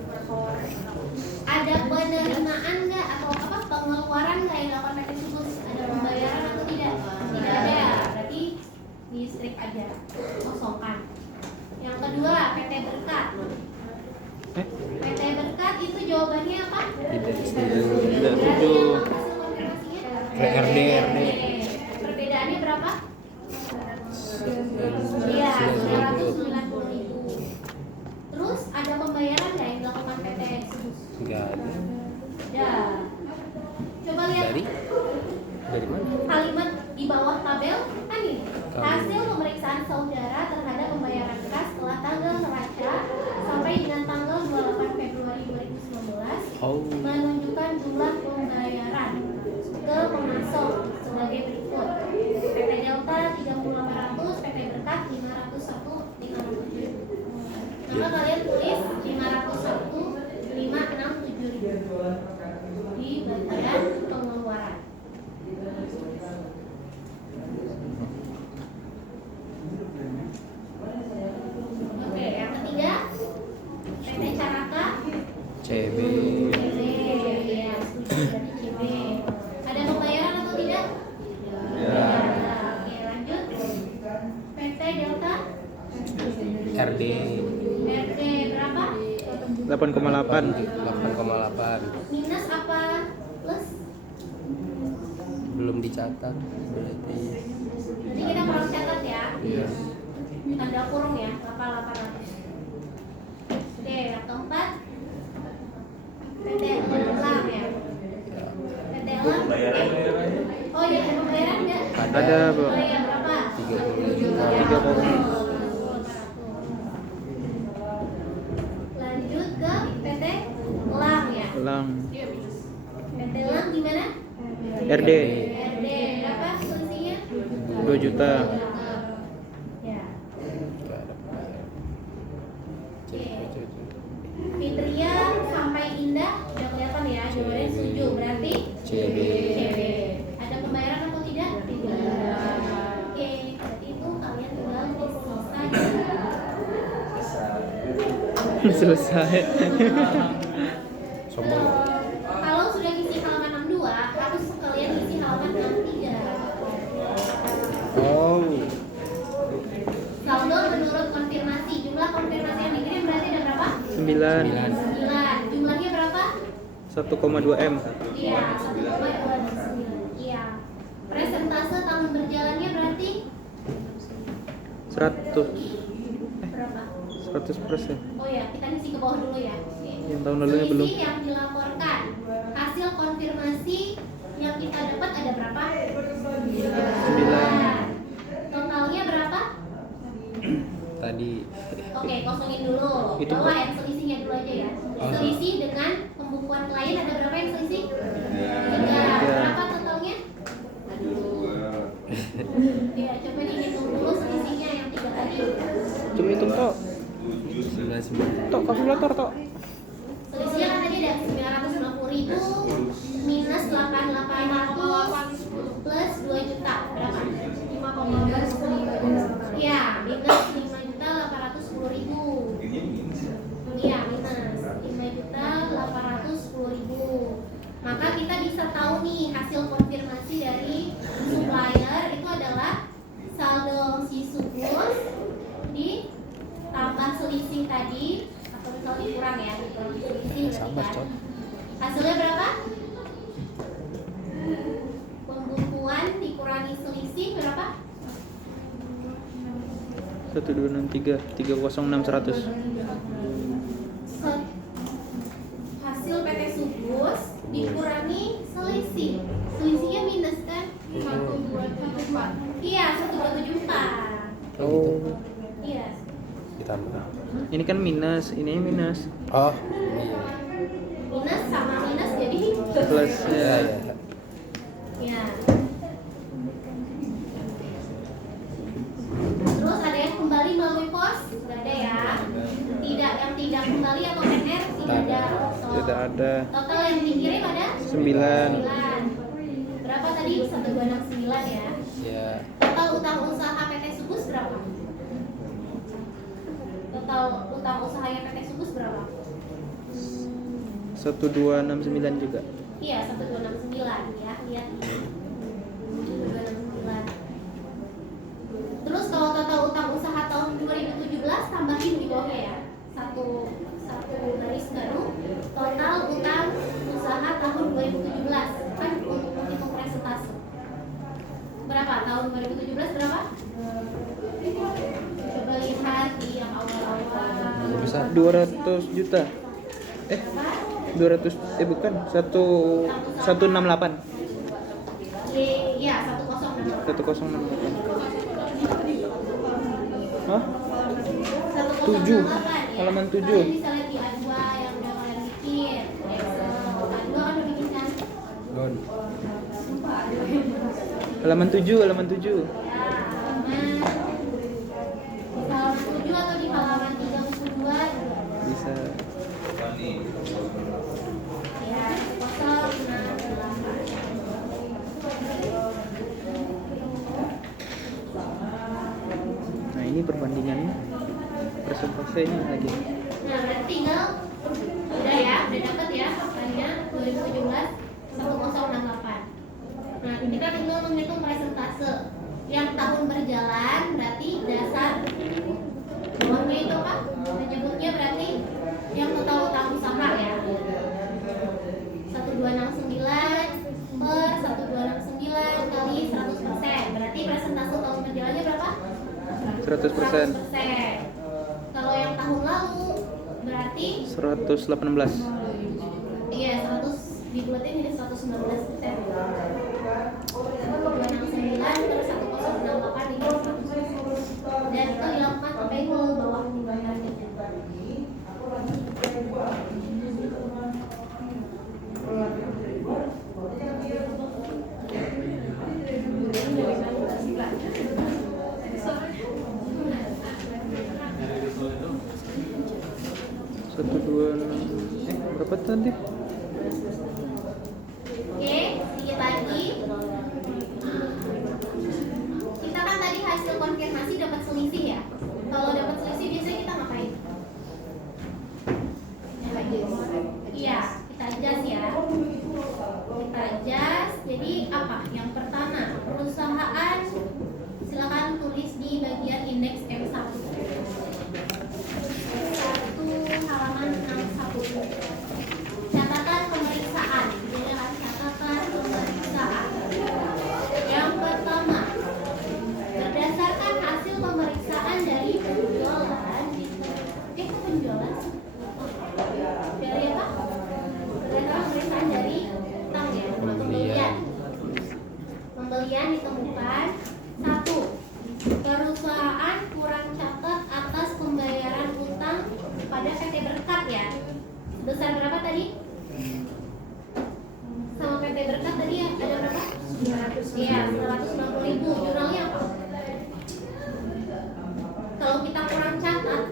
Ada penerimaan nggak atau apa pengeluaran nggak yang dilakukan PT Subus? Ada pembayaran atau tidak? Tidak ada. Berarti di strip aja, kosongkan. Yang kedua, PT Berkat. PT Berkat itu jawabannya apa? Tidak setuju. Tidak Berarti setuju. yang hasil konfirmasinya? RD. Perbedaannya berapa? Iya, 990.000. Terus ada pembayaran nggak yang dilakukan PT Subus? Enggak ada. Ya. Coba lihat Dari mana? kalimat di bawah tabel kan ini. Hasil pemeriksaan saudara terhadap pembayaran kas setelah tanggal neraca sampai dengan tanggal 28 Februari 2019 Oh. menunjukkan jumlah pembayaran ke pemasok sebagai berikut. PT Delta 3.800, PT Berkat 501.567. Maka kalian tulis 501.567.000 di bagian pengeluaran. Oke, yang ketiga PT Caraka CB. CB, ya setuju berarti CB. Ada pembayaran atau tidak? Ya. Oke, lanjut. PT Delta RD RD berapa? 8,8. 8,8. Minus apa? Plus? Belum dicatat berarti. Jadi kita kurang catat ya. Iya. Tanda kurung ya, 8.800. Oke, yang keempat PT Elang ya. PT Elang. Oh iya, ada pembayaran nggak? Ada, Bu. Oh iya, berapa? 30 juta. 300. Lanjut ke PT Elang ya. Ulang. PT Elang gimana? RD RD berapa selisihnya? 2 juta. Ya. Enggak ada pembayaran. Oke. Fitria sampai Indah udah kelihatan ya, jawabannya setuju. Berarti CB. CB. Ada pembayaran atau tidak? Tidak. Oke, berarti itu kalian tinggal Selesai. Sombong. Kalau sudah isi halaman 62, harus kalian isi halaman 63. Oh. Saldo menurut konfirmasi. Jumlah konfirmasi yang dikirim berarti ada berapa? 9. 9. Jumlahnya berapa? 1,2 M. Iya, 1,29. Iya. Presentase tahun berjalannya berarti 100. berapa? 100%. Oh ya, kita ngisi ke bawah dulu ya. Oke. Yang tahun lalunya belum. Selisih yang dilaporkan. Hasil konfirmasi yang kita dapat ada berapa? 9. Totalnya berapa? Tadi Oke, kosongin dulu. Itu Bawa yang selisihnya dulu aja ya. Selisih dengan pembukuan klien ada berapa yang selisih? 3. Berapa totalnya? Ya, coba dihitung dulu selisihnya yang 3 tadi. Coba hitung tok. 99. Tok kalkulator tok. Selisihnya kan tadi ada 990.000 minus 88 1263 306 100. Hasil PT Subus dikurangi selisih. Selisihnya minus kan? 1274. Iya, 1274. Oh, Iya. Ditambah. ini kan minus, ini minus. Oh, iya. Minus sama minus jadi Plus Ya, ya. ya. ya. Terus ada yang kembali melalui pos? Tidak ada ya. Tidak, yang tidak kembali atau NR tidak ada. Tidak ada. Total yang dikirim ada 9. 9. Berapa tadi? 1269 ya. Ya. Total utang usaha PT Subus berapa? Total utang usahanya PT Subus berapa? 1269 juga. Iya, 1269 ya, lihat. 1269. Terus kalau total utang usaha tahun 2017 tambahin di bawahnya ya. Satu garis baru total utang usaha tahun 2017 kan untuk menghitung presentase. Berapa? Tahun 2017 berapa? Coba lihat di yang awal-awal. Bisa. 200 juta. Berapa? 200 bukan 168. Iya, 106. 1068. Hah? 7 Halaman 7. Kalian bisa lihat di A2 yang udah kalian bikin. Excel. A2 kan udah bikin kan? Gon. Halaman 7, halaman 7. Ya, halaman 7 atau di halaman 32. Bisa. Ya, 068. Nah, ini perbandingannya. Presentasenya lagi. Nah, berarti tinggal udah ya, udah dapat ya faktanya 2017 1068. Nah, kita tinggal menghitung presentase. Yang tahun berjalan berarti dasar bawahnya itu apa? Menyebutnya berarti yang total utang usaha ya. 1269 per 1269 kali 100%. Berarti presentase tahun berjalannya berapa? 100%. 100%. Kalau yang tahun lalu berarti 118. iya 100 dibuatin jadi 119%. 269 per 1068 ini 100%. Dan itu dilakukan sampai ke bawah timbangannya. Satu dua enam. Berapa tadi? Oke, sedikit lagi. Kita kan tadi hasil konfirmasi dapat selisih ya. Kalau dapat selisih biasanya kita ngapain? Iya, kita adjust ya. Kita adjust. Jadi apa? Yang pertama, perusahaan silakan tulis di bagian indeks M1. Halaman 61. Catatan pemeriksaan. Jadi kan catatan pemeriksaan. Yang pertama, berdasarkan hasil pemeriksaan dari penjualan penjualan dari apa? Berdasarkan pemeriksaan dari utang ya, pembelian. Pembelian ditemukan 1. Perusahaan kurang catat atas pembayaran utang pada PT Berkat ya. Sebesar berapa tadi? Sama PT Berkat tadi ya, ada berapa? 900. Iya, 990.000. Jurnalnya apa? Kalau kita kurang catat,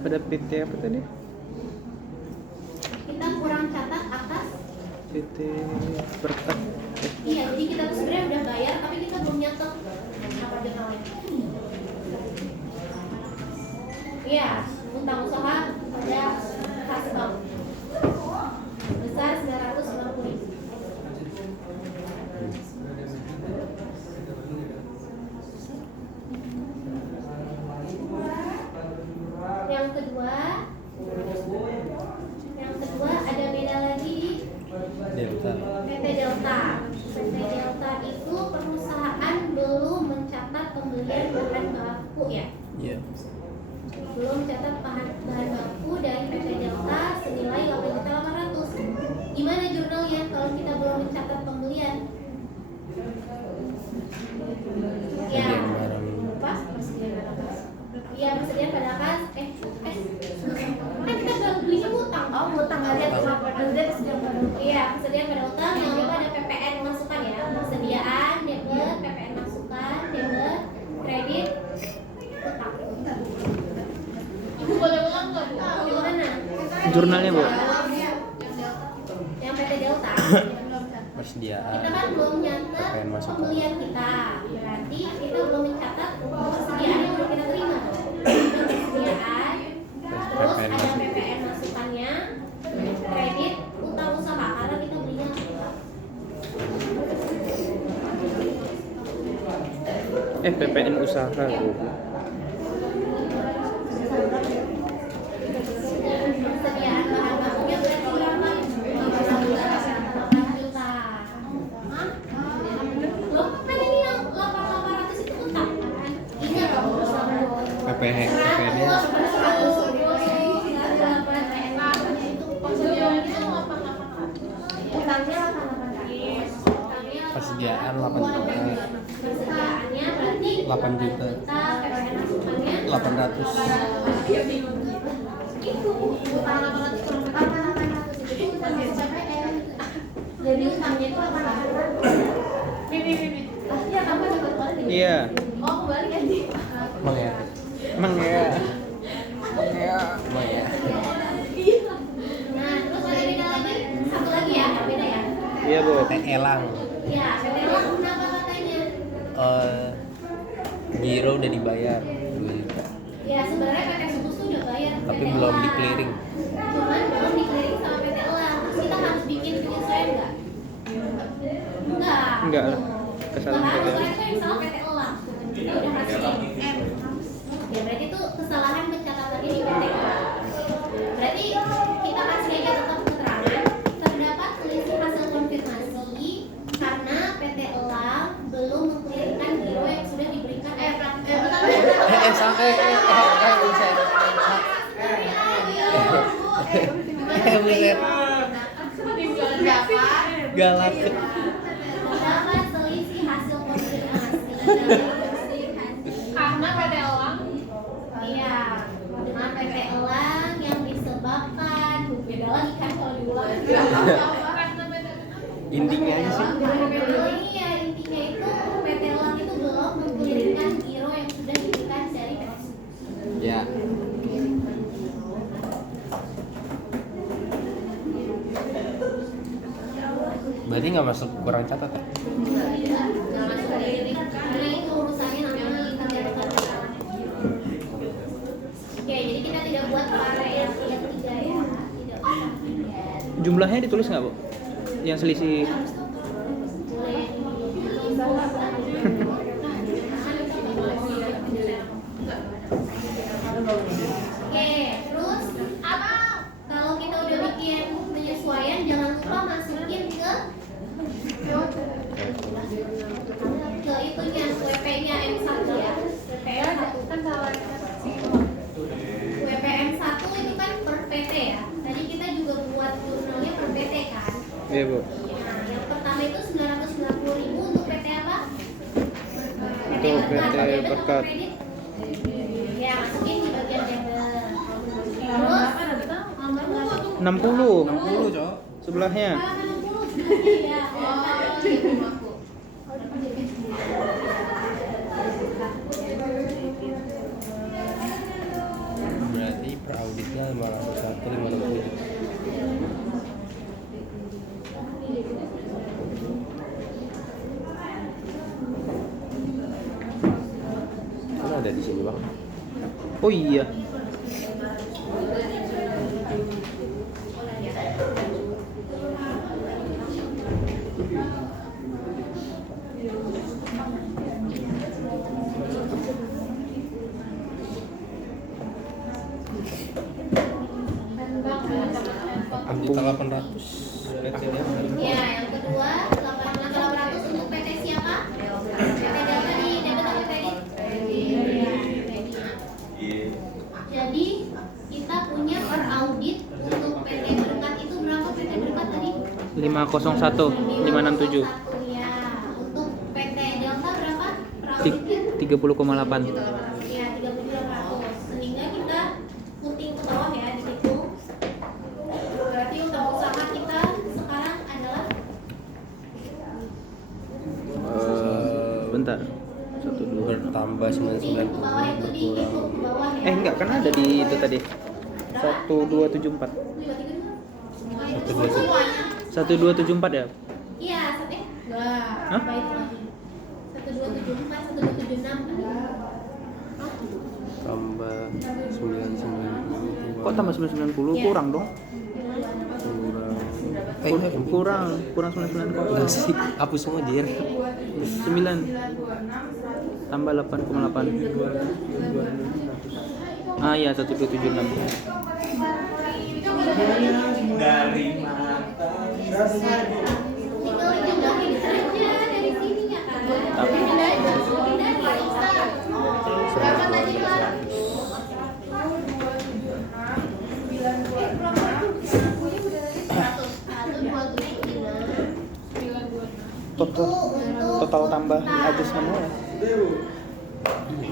Pada PT apa tadi? kita kurang catat atas. PT Berkat. Iya, jadi kita tuh sebenarnya udah bayar tapi kita belum nyatet apa jurnalnya. Iya, utang usaha pada kas bank besar 990.000. Yang kedua ada beda lagi di Delta. PT Delta. PT Delta itu perusahaan belum mencatat pembelian bahan baku ya. Iya. Belum mencatat bahan baku dari PT Delta senilai 8.800.000. Gimana jurnalnya kalau kita belum mencatat pembelian? Ya, Pembelian barang. apa? Persediaan pada kas. Iya, persediaan pada kas. Kan kita udah belinya utang. Oh, utang aja. Iya, persediaan pada utang. Jangan lupa ada PPN masukan ya. Persediaan, debit, PPN masukan, debit, kredit, utang. Ibu boleh ulang nggak Bu? Di mana? Jurnalnya, Bu. Yang PT Delta. Persediaan. Kita kan belum nyatet PPN masukan. pembelian kita, berarti kita belum mencatat persediaan yang udah kita terima. Persediaan, terus PPN ada masukan. PPN masukannya, kredit, utang usaha karena kita belinya PPN usaha, Bu. persediaan bahan bakunya berarti berapa? 8 juta. Hah? Loh, kan ini yang 8.800 itu utang kan? Ingat dong, PPN nya persediaan 8 juta. Persediaannya berarti 8 juta. PPN masukannya 800. itu utang 800 kurang 800 itu utang masuk PPN. Jadi utangnya itu 800. Iya, kamu dapat balik. Iya. Oh, balik aja. Emang ya? Emang ya. Emang ya? Nah, terus ada beda lagi, satu lagi ya, beda ya. Iya, Bu. PT Elang. Ya, PT Elang kenapa katanya? Giro udah dibayar 2 juta. Ya, sebenarnya PT Sukus tuh udah bayar ke Tapi PT belum Elang. di clearing. Cuman belum di clearing sama PT Elang. Terus kita harus bikin penyesuaian nggak? Enggak lah. Kesalahan Nggak PT harus, Elang. soalnya itu yang salah PT Elang. Kita udah kasih ya, berarti itu kesalahan pencatatannya di PT Elang. Berarti kita kasih aja tetap keterangan terdapat selisih hasil konfirmasi karena PT Elang belum mengklirkan giro yang sudah diberikan Buset. Galak. terdapat selisih hasil konfirmasi karena PT Elang iya dengan PT Elang yang disebabkan beda lagi kan kalau diulang Intinya aja sih. iya intinya itu PT Elang itu belum mengklirkan giro yang sudah diberikan dari PT Sukus. Ya. Berarti nggak masuk kurang catat ya? Nggak masuk lirik karena itu urusannya namanya catatan. Oke, jadi kita tidak buat para yang tiga ya, tidak usah. Jumlahnya ditulis nggak, Bu? Yang selisih. Oke, terus apa? Kalau kita udah bikin penyesuaian, jangan lupa masukin ke itunya, WP-nya M1 ya. WPM 1 kan salah. WPM 1 itu kan per PT ya. Tadi kita juga buat jurnalnya per PT kan. Iya, Bu. Nah, yang pertama itu 990.000 untuk PT apa? Untuk PT Debit atau Berkat. kredit? Ya, masukin di bagian debit. Terus 60 60, Cok. sebelahnya. ya. Berarti per auditnya 501, 560 juta. Kan ada di sini, Bang. Oh iya. Juta 800 PT nya. Ya, yang kedua 800 untuk PT siapa? PT Delta di debit atau kredit? 501 567 Ya, untuk PT Delta berapa? Ti- 30,8. Ya, 3.800. Sehingga kita puting ke bawah ya di situ. Berarti untuk usaha kita sekarang adalah Bentar. 1 2. Bertambah puting ke bawah itu 990 dihitung ke bawah ya. Enggak, kan ada di itu tadi. 1274. 1274 ya? Iya, satu ya? Enggak. Hah? Baik lagi. 1274, 1276 ada. tambah 990 Kok tambah 990? Iya. Kurang dong. kurang Kurang 99 kok. enggak sih, hapus semua jir. 9 tambah 8,8. Ah iya 1276. Tinggal dijumlahin aja dari sini ya kan. Pindah aja. Pindah ya. Berapa tadi Pak? Total tambah aja semua ya.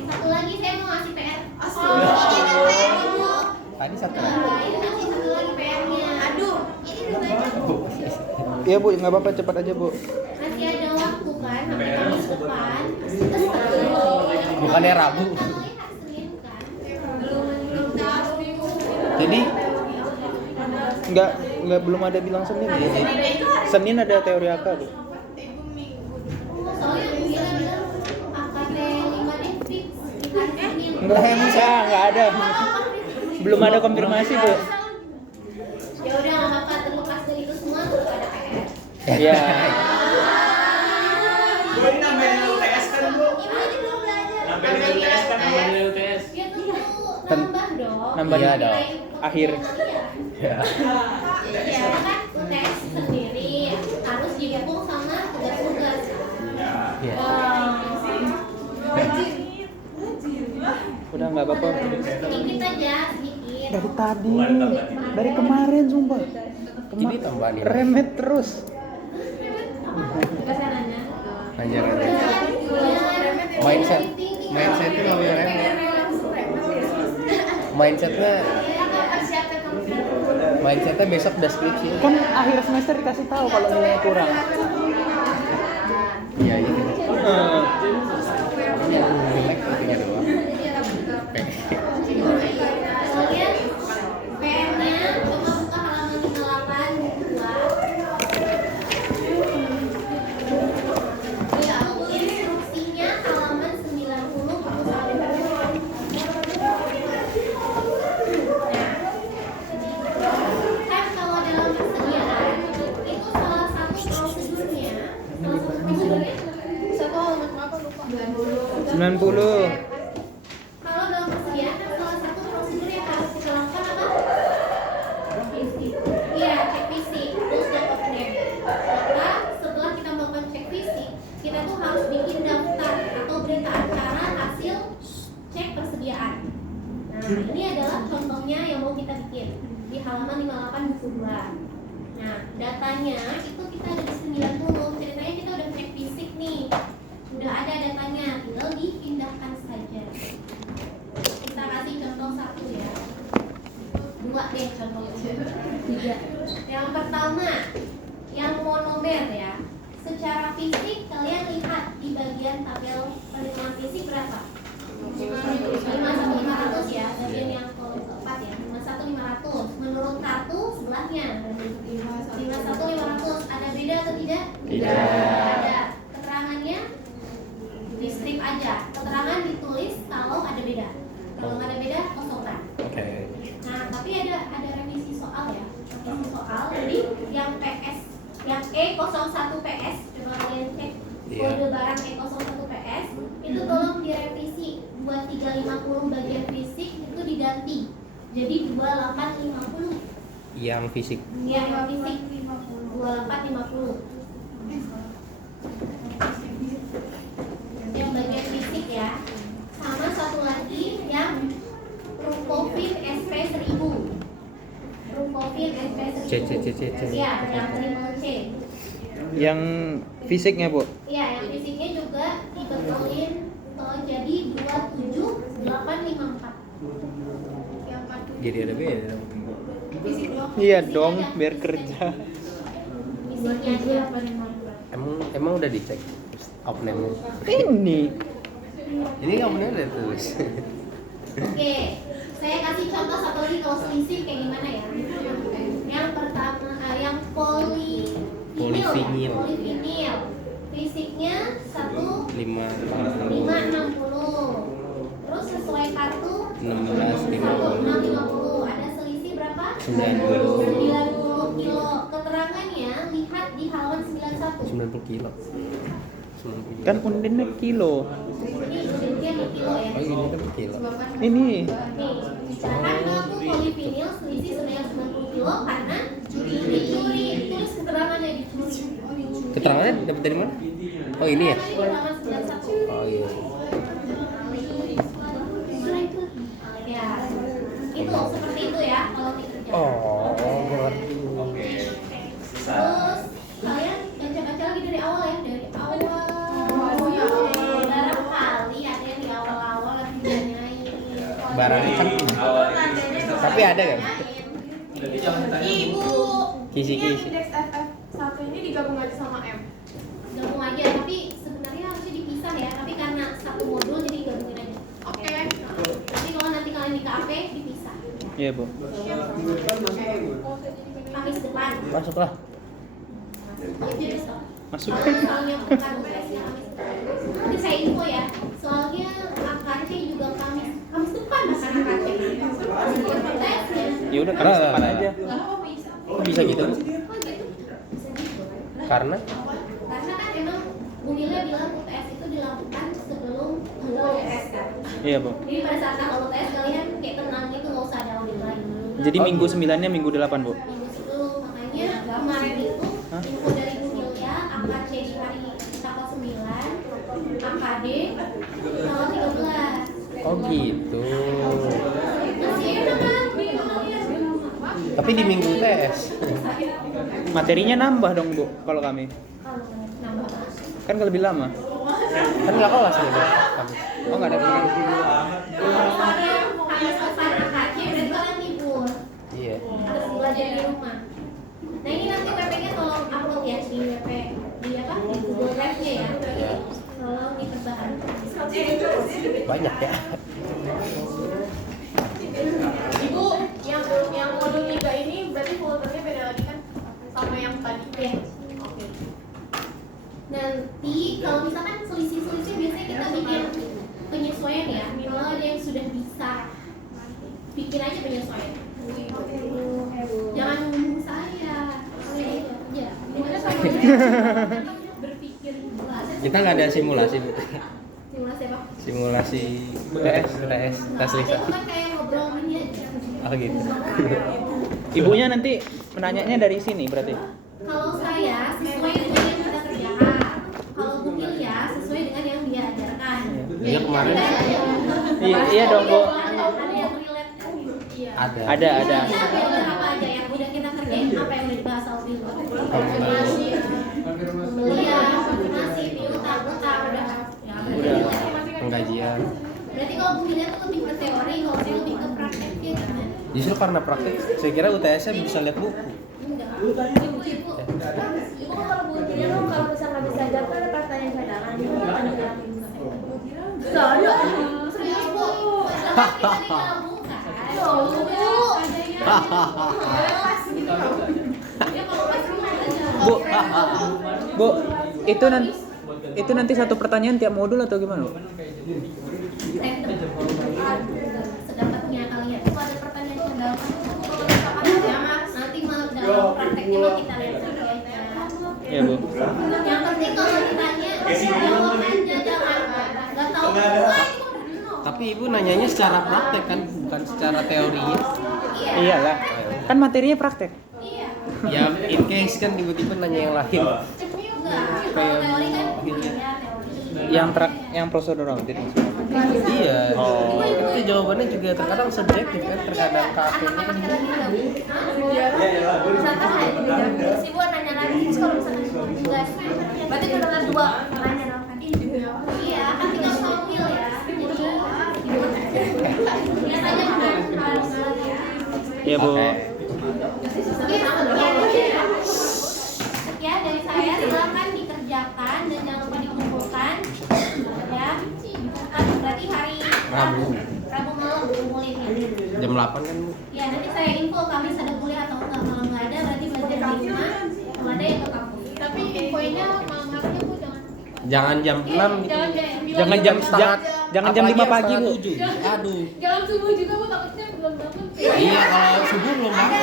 Satu lagi saya mau ngasih PR. Ini kan PR Bu. Tadi satu Ini nanti satu lagi PR-nya. Aduh, ini udah banyak. Iya Bu, nggak apa-apa cepat aja Bu. Masih ada waktu kan sampai Kamis depan. Bukannya Rabu. Kalau ini hari Senin kan. Belum tahu. Jadi Nggak belum ada bilang Senin ya. Senin ada teori apa Bu? Soalnya yang bilang AKT 5 deh fix di hari Senin. Nggak ada. Belum ada konfirmasi Bu. Ya udah nggak apa-apa, terlepas dari itu semua tetap ada PR. Iya. Bu, ini nambahin LUTS kan, Bu? Ibu aja belum belajar. Nambahin LUTS kan, nambahin LUTS. Ya tunggu nambah dong. Nambah Iya Nilai dong. Akhir. Iya. Iya kan UTS sendiri harus digabung sama tugas-tugas. Iya. Udah nggak apa-apa. Sedikit aja, sedikit. Dari tadi, dari kemarin sumpah. Ini tambahan ini. Remet terus. Kesananya. Anjir. Mindsetnya mau remet. Mindsetnya besok udah skripsi. Kan akhir semester dikasih tahu kalau nilainya kurang. Iya iya. Eh, Jelek intinya doang. Soalnya PR-nya coba buka halaman 58 itu instruksinya halaman 90 kan kalau dalam persediaan itu salah satu prosedurnya satu halaman apa lupa 90. kalau dalam persediaan kan salah satu prosedur yang harus kita lakukan apa? Iya, cek fisik, terus dapat name. Maka setelah kita melakukan cek fisik, kita tuh harus bikin daftar atau berita acara hasil cek persediaan. Nah, ini adalah contohnya yang mau kita bikin di halaman 58 buku 2. Nah, datanya itu kita ada di 90. Ceritanya kita udah cek fisik nih. Udah ada datanya, tinggal dipindahkan saja. Kita kasih contoh satu ya. Dua deh contohnya. Tiga. Yang pertama, yang monomer ya. Secara fisik kalian lihat di bagian tabel penerimaan fisik berapa? 51.500 ya, bagian yang kolom keempat ya. 51.500. Menurut kartu sebelahnya 51.500. Ada beda atau tidak? Tidak. Ada. Keterangannya di strip aja. Keterangan ditulis kalau ada beda. Kalau nggak ada beda kosongkan. Oke. Nah, tapi ada revisi soal ya. Revisi soal. Jadi yang PS, yang E01 PS, coba kalian cek Iya. kode barang E01 PS itu tolong direvisi 2350 bagian fisik itu diganti jadi 2850. Yang fisik. Ya, yang fisik 2850. Yang bagian fisik ya. Sama satu lagi yang Rukofin SP 1000. Rukofin SP 1000. Iya, yang triple C. Yang fisiknya, Bu. Iya, yang fisiknya juga dibetulin jadi 27854. Jadi ada beda. Fisik doang. Iya Fisiknya dong, aja, biar fisiknya kerja. aja. Fisiknya aja. Emang udah dicek outline-nya. Ini. Ini outline udah tulis. Oke, saya kasih contoh satu lagi kalau selisih kayak gimana ya. Yang pertama, yang Polivinil. Polivinil. Fisiknya 5 560. Terus sesuai kartu 1650. Ada selisih berapa? 90 kilo. Keterangannya lihat di halaman 91. 90 kilo. 90 kilo. Kan undennya kilo. Ini unitnya di kilo ya. Oh, ini kan kilo. Ini. Nih, karena aku polivinil selisih sebanyak 90 kilo karena dicuri. Tulis keterangannya dicuri. Keterangannya dapat dari mana? Oh, ini ya? Di halaman 91. Oh iya. Ya, itu seperti itu ya kalau dikerjakan. Oh, Terus kalian baca-baca lagi dari awal ya, dari awal. Barangkali ada yang di awal-awal lagi nanyain. barangnya kan. Tapi ada kan? Ibu, Kisi-kisi. indeks FF1 ini digabung aja sama M. Gabung aja, tapi sebenarnya harusnya dipisah ya. Tapi karena satu modul jadi gabungin aja. Oke. Tapi kalau nanti kalian di KAP dipisah. Iya, Bu. Kamis depan. Masuklah. Masuk. Soalnya bukan UTS-nya Kamis depan. Nanti saya info ya. Soalnya AKC juga Kamis depan bukan AKC. UTS-nya. Ya udah Kamis depan aja. Kok bisa gitu? Oh gitu. Bisa gitu. Karena Karena kan emang Bu Mila bilang UTS itu dilakukan sebelum UTS kan. Iya, Bu. Jadi pada saat tanggal UTS kalian kayak tenang gitu, nggak usah ada audit lagi. Jadi minggu 9-nya minggu 8, Bu. Minggu sebelum, makanya kemarin itu Hah? info dari Bu Milya, AKC di hari tanggal 9, AKD tanggal 13. oh gitu. Masih enak kan? Minggu kalian. Tapi di minggu tes. Materinya nambah dong, Bu, kalau kami. Kalau nambah. Kan lebih lama. Kan nggak kelas ya, Bu? Oh, enggak ada pilihan. Kalau kalian Kamis depan AKC berarti kalian libur. Iya. Harus belajar di rumah. Nah ini nanti WP-nya tolong upload ya di WP di apa di Google Drive-nya ya. Iya. Tolong diperbaharui. Banyak ya. Ibu, yang modul 3 ini berarti foldernya beda lagi kan sama yang tadi. Iya. Oke. Nanti kalau misalkan selisih-selisih biasanya kita bikin penyesuaian ya. Kalau ada yang sudah bisa bikin aja penyesuaian. Jangan ngomong saya. Ya, gimana sama berpikir jelas. Kita nggak ada simulasi, Bu. Simulasi apa? Simulasi tes Lisa. Itu kan kayak ngobrol gini aja. Oh gitu. Ibunya nanti menanyanya dari sini berarti. Kalau saya sesuai dengan yang kita kerjakan. Kalau Bu Milya sesuai dengan yang dia ajarkan. Iya, kemarin. Iya dong, Bu. Ada yang relate. Iya. Ada. Ada. Ada apa aja yang udah kita kerjain, apa yang udah dibahas sama Bu. Pembelian, konfirmasi, piutang, utang, udah. Ya, Udah. Penggajian. Berarti kalau Bu Milya tuh lebih ke teori, kalau saya lebih ke prakteknya gimana? Justru karena praktek, saya kira UTS-nya bisa lihat buku. Enggak. Ibu. Ibu kalau Bu Milya tuh kalau misalnya bisa ajar tuh ada pertanyaan cadangan. Soalnya Serius Bu, kita di dalam buka. Bu. Bu, itu nanti satu pertanyaan tiap modul atau gimana, Bu? Sedapatnya kalian itu ada pertanyaan pendalaman nanti malah dalam prakteknya mah kita lihat semuanya. Iya, Bu. Yang penting kalau ditanya jawab aja, jangan nggak tahu. Wah, itu udah Tapi Ibu nanyanya secara praktek kan, bukan secara teorinya. Iya. Iyalah. Kan materinya praktek. Iya. Ya in case kan tiba-tiba nanya yang lain. Enggak. Kalau teori kan ya teori. yang prosedural gitu. Iya. Oh. Itu jawabannya juga terkadang subjektif kan, terkadang Anak-anak KP-nya lagi gabung. Misalkan si Bu nanya lagi, terus kalau misalkan enggak, berarti udah dengar dua nanya dong kan? Iya, kan tinggal panggil ya. Jadi biasanya bukan hal ya. Iya, Bu. Oke. Ya, dari saya silakan dikerjakan dan jangan lupa dikumpulkan. Ya, kan berarti hari Rabu. Rabu malam kumpulinnya. Jam 8 kan Bu? Ya, nanti saya info Kamis ada kuliah atau enggak. Kalau nggak ada berarti belajar di rumah. Kalau ada yang ke kampus. Tapi infonya malam-malamnya Bu jangan. Jangan jam 6 gitu. Jangan jam jangan jam 5 pagi, Bu. 7. Aduh. Jangan subuh juga Bu, takutnya belum bangun. Iya, kalau subuh belum bangun.